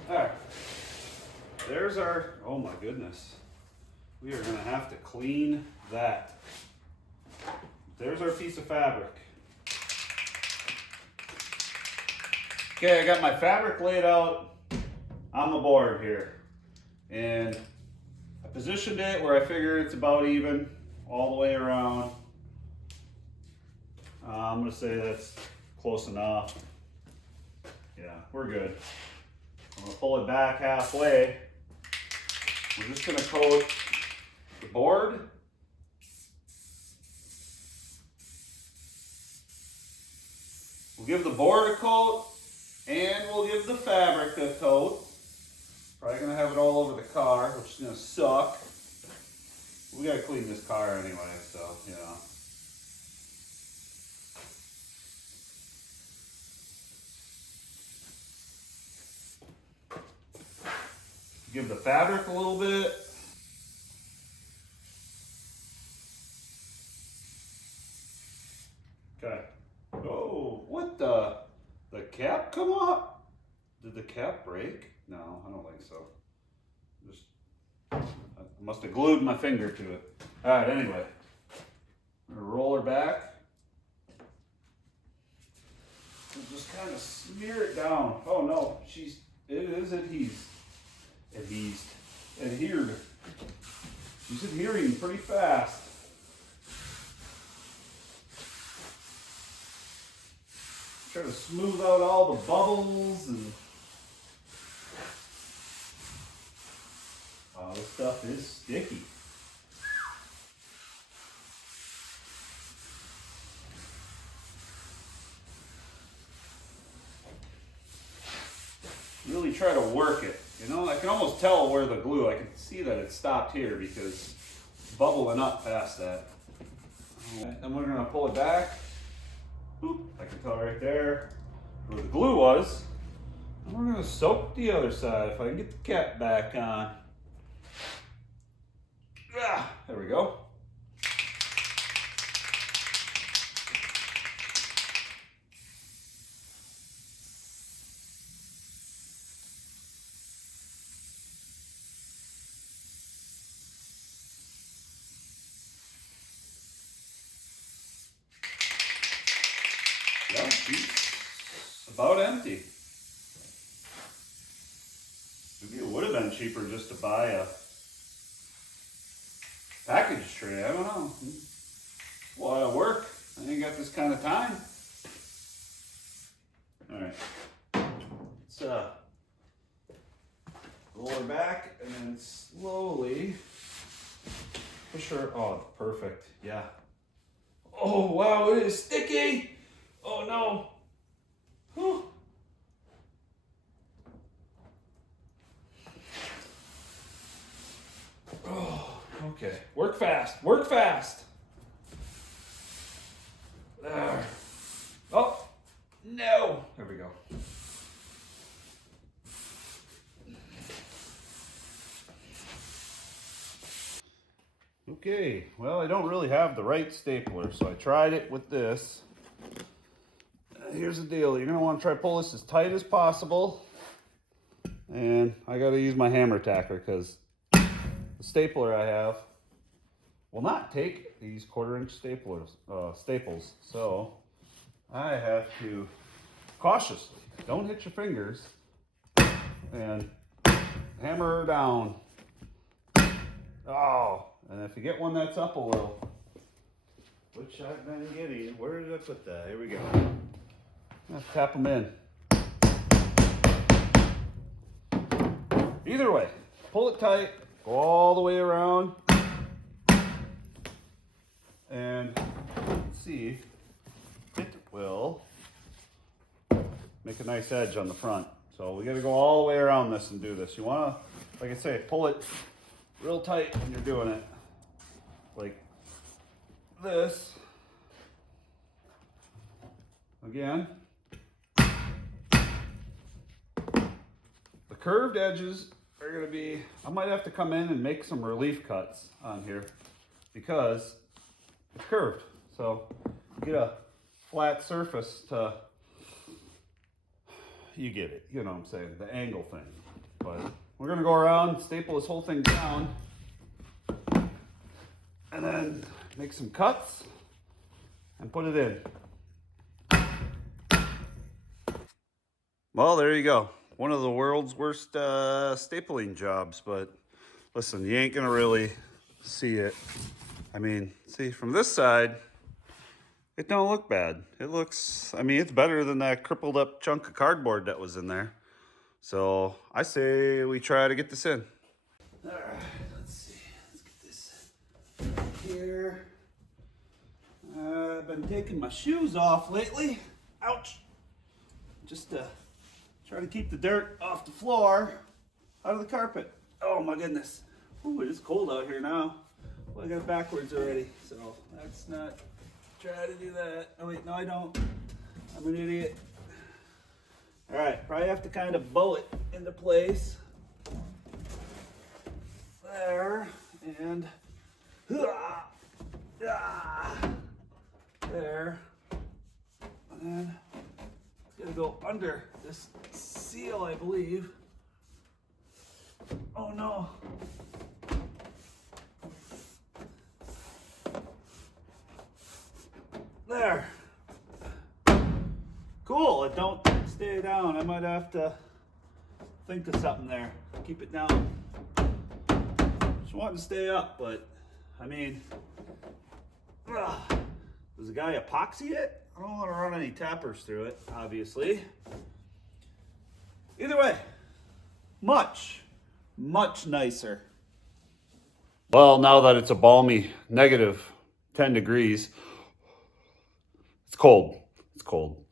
Alright, there's our, oh my goodness, we are going to have to clean that. There's our piece of fabric. Okay, I got my fabric laid out on the board here. And I positioned it where I figure it's about even all the way around. I'm going to say that's close enough. Yeah, we're good. I'm going to pull it back halfway. We're just going to coat the board. We'll give the board a coat and we'll give the fabric a coat. Probably going to have it all over the car, which is going to suck. We got to clean this car anyway, so, you know. Give the fabric a little bit. Okay. Oh, what the cap come off? Did the cap break? No, I don't think so. Just, I must have glued my finger to it. All right, anyway. I'm gonna roll her back. And just kind of smear it down. Oh no, it is adhered. She's adhering pretty fast. Try to smooth out all the bubbles and oh, this stuff is sticky. Really try to work it. You know, I can almost tell where the glue, I can see that it stopped here because it's bubbling up past that. Okay, then we're gonna pull it back. Boop, I can tell right there where the glue was. And we're gonna soak the other side if I can get the cap back on. Ah, there we go. Yeah, it's about empty. Maybe it would have been cheaper just to buy a package tray. I don't know. A lot of work. I ain't got this kind of time. All right. Let's roll her back and then slowly push her. Oh, perfect. Yeah. Oh, wow, it is sticky. Oh, no. Whew. Oh, okay. Work fast. Work fast. There. Oh, no. There we go. Okay, well, I don't really have the right stapler, so I tried it with this. Here's the deal. You're going to want to try to pull this as tight as possible. And I got to use my hammer tacker because the stapler I have will not take these 1/4-inch staples. So I have to cautiously, don't hit your fingers, and hammer her down. Oh, and if you get one that's up a little, which I've been getting, where did I put that? Here we go. Let's tap them in. Either way, pull it tight, go all the way around, and see it will make a nice edge on the front. So we got to go all the way around this and do this. You want to, like I say, pull it real tight when you're doing it, like this. Again. The curved edges are going to be, I might have to come in and make some relief cuts on here because it's curved. So get a flat surface to, you get it, you know what I'm saying, the angle thing. But we're going to go around, staple this whole thing down, and then make some cuts and put it in. Well, there you go. One of the world's worst stapling jobs, but listen, you ain't gonna really see it. I mean, see, from this side, it don't look bad. It looks, I mean, it's better than that crippled up chunk of cardboard that was in there. So I say we try to get this in. All right, let's see. Let's get this here. I've been taking my shoes off lately. Ouch. Just to try to keep the dirt off the floor, out of the carpet. Oh my goodness. Ooh, it is cold out here now. Well, I got it backwards already, so that's not, try to do that. Oh wait, no I don't. I'm an idiot. All right, probably have to kind of bow it into place. There, and there. And then it's gonna go under this seal, I believe. Oh no. There. Cool, it don't stay down. I might have to think of something there. Keep it down. Just wanting to stay up, but I mean, does the guy epoxy it? I don't want to run any tappers through it, obviously. Either way, much nicer. Well, now that it's a balmy -10 degrees, it's cold. It's cold.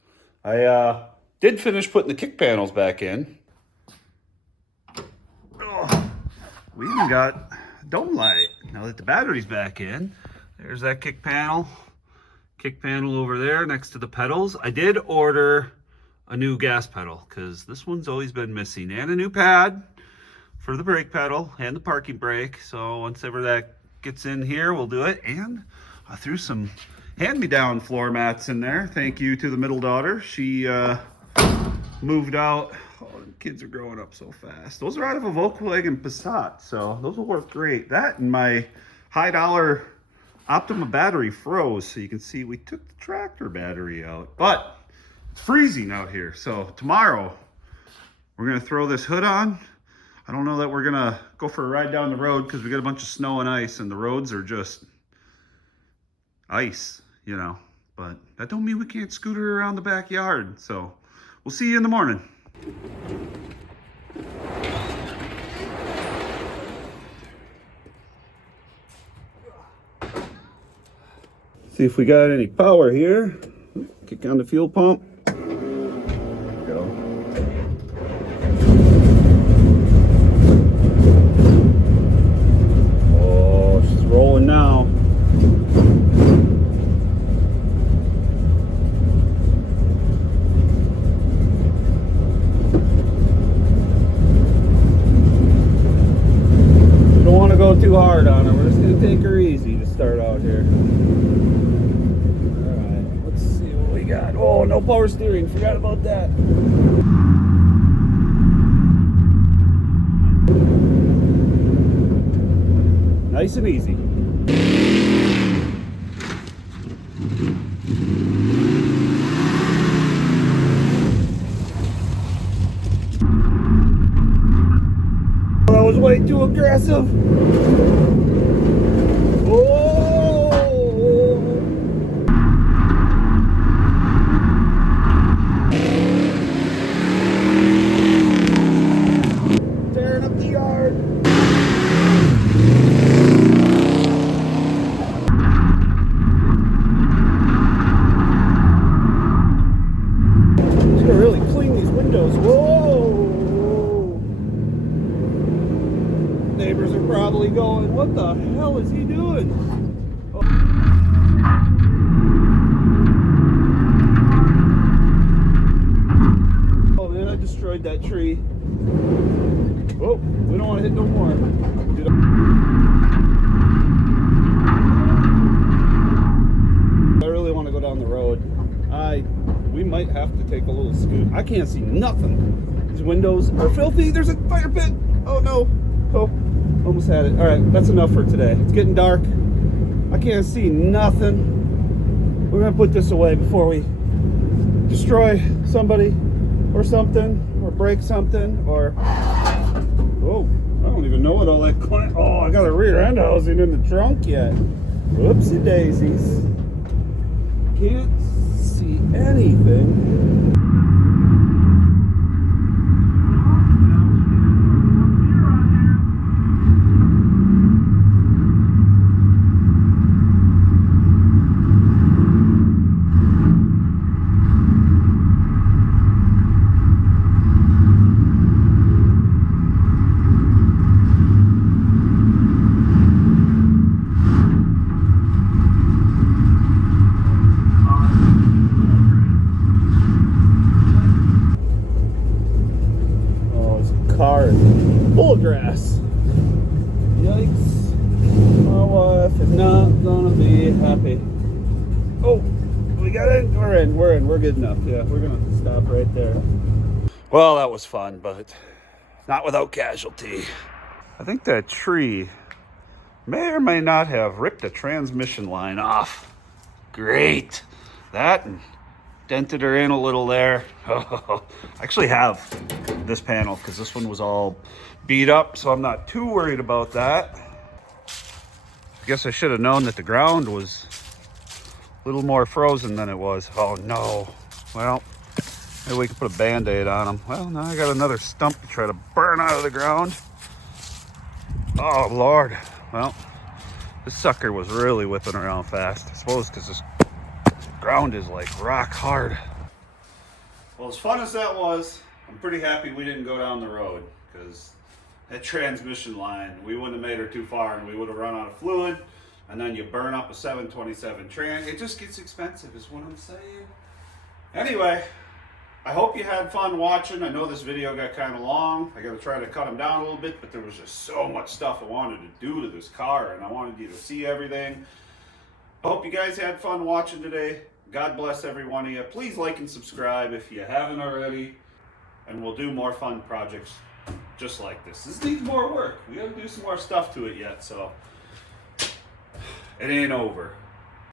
I did finish putting the kick panels back in. Oh, we even got dome light now that the battery's back in. There's that kick panel over there next to the pedals. I did order a new gas pedal because this one's always been missing, and a new pad for the brake pedal and the parking brake. So once ever that gets in here, we'll do it. And I threw some hand-me-down floor mats in there. Thank you to the middle daughter. She moved out. Oh, the kids are growing up so fast. Those are out of a Volkswagen Passat, so those will work great. That and my high-dollar Optima battery froze, so you can see we took the tractor battery out. But it's freezing out here, so tomorrow we're gonna throw this hood on. I don't know that we're gonna go for a ride down the road because we got a bunch of snow and ice, and the roads are just ice, you know. But that don't mean we can't scooter around the backyard. So we'll see you in the morning. See if we got any power here. Kick on the fuel pump. There we go. Oh, she's rolling now. We don't want to go too hard on her. We're just going to take her easy to start out here. God. Oh, no power steering. Forgot about that. Nice and easy. That was way too aggressive. Neighbors are probably going, what the hell is he doing? Oh man, I destroyed that tree. Oh, we don't want to hit no more. I really want to go down the road. We might have to take a little scoot. I can't see nothing. These windows are filthy. There's a fire pit. Oh no. Oh, almost had it. All right, that's enough for today. It's getting dark. I can't see nothing. We're gonna put this away before we destroy somebody or something, or break something, or oh, I don't even know what all that. Oh, I got a rear end housing in the trunk yet. Whoopsie daisies. Can't see anything. Car is full of grass. Yikes. My wife is not gonna be happy. Oh, we got in. We're in. We're good enough. Yeah, we're gonna stop right there. Well, that was fun, but not without casualty. I think that tree may or may not have ripped a transmission line off. Great. That and dented her in a little there. I actually have this panel because this one was all beat up, so I'm not too worried about that. I guess I should have known that the ground was little more frozen than it was. Oh no. Well, maybe we can put a Band-Aid on them. Well, now I got another stump to try to burn out of the ground. Oh Lord. Well, this sucker was really whipping around fast. I suppose because this ground is like rock hard. Well, as fun as that was, I'm pretty happy we didn't go down the road, because that transmission line, we wouldn't have made her too far and we would have run out of fluid, and then you burn up a 727 Trans. It just gets expensive is what I'm saying. Anyway, I hope you had fun watching. I know this video got kind of long. I got to try to cut them down a little bit, but there was just so much stuff I wanted to do to this car, and I wanted you to see everything. I hope you guys had fun watching today. God bless every one of you. Please like and subscribe if you haven't already, and we'll do more fun projects just like this. This needs more work. We got to do some more stuff to it yet, so it ain't over.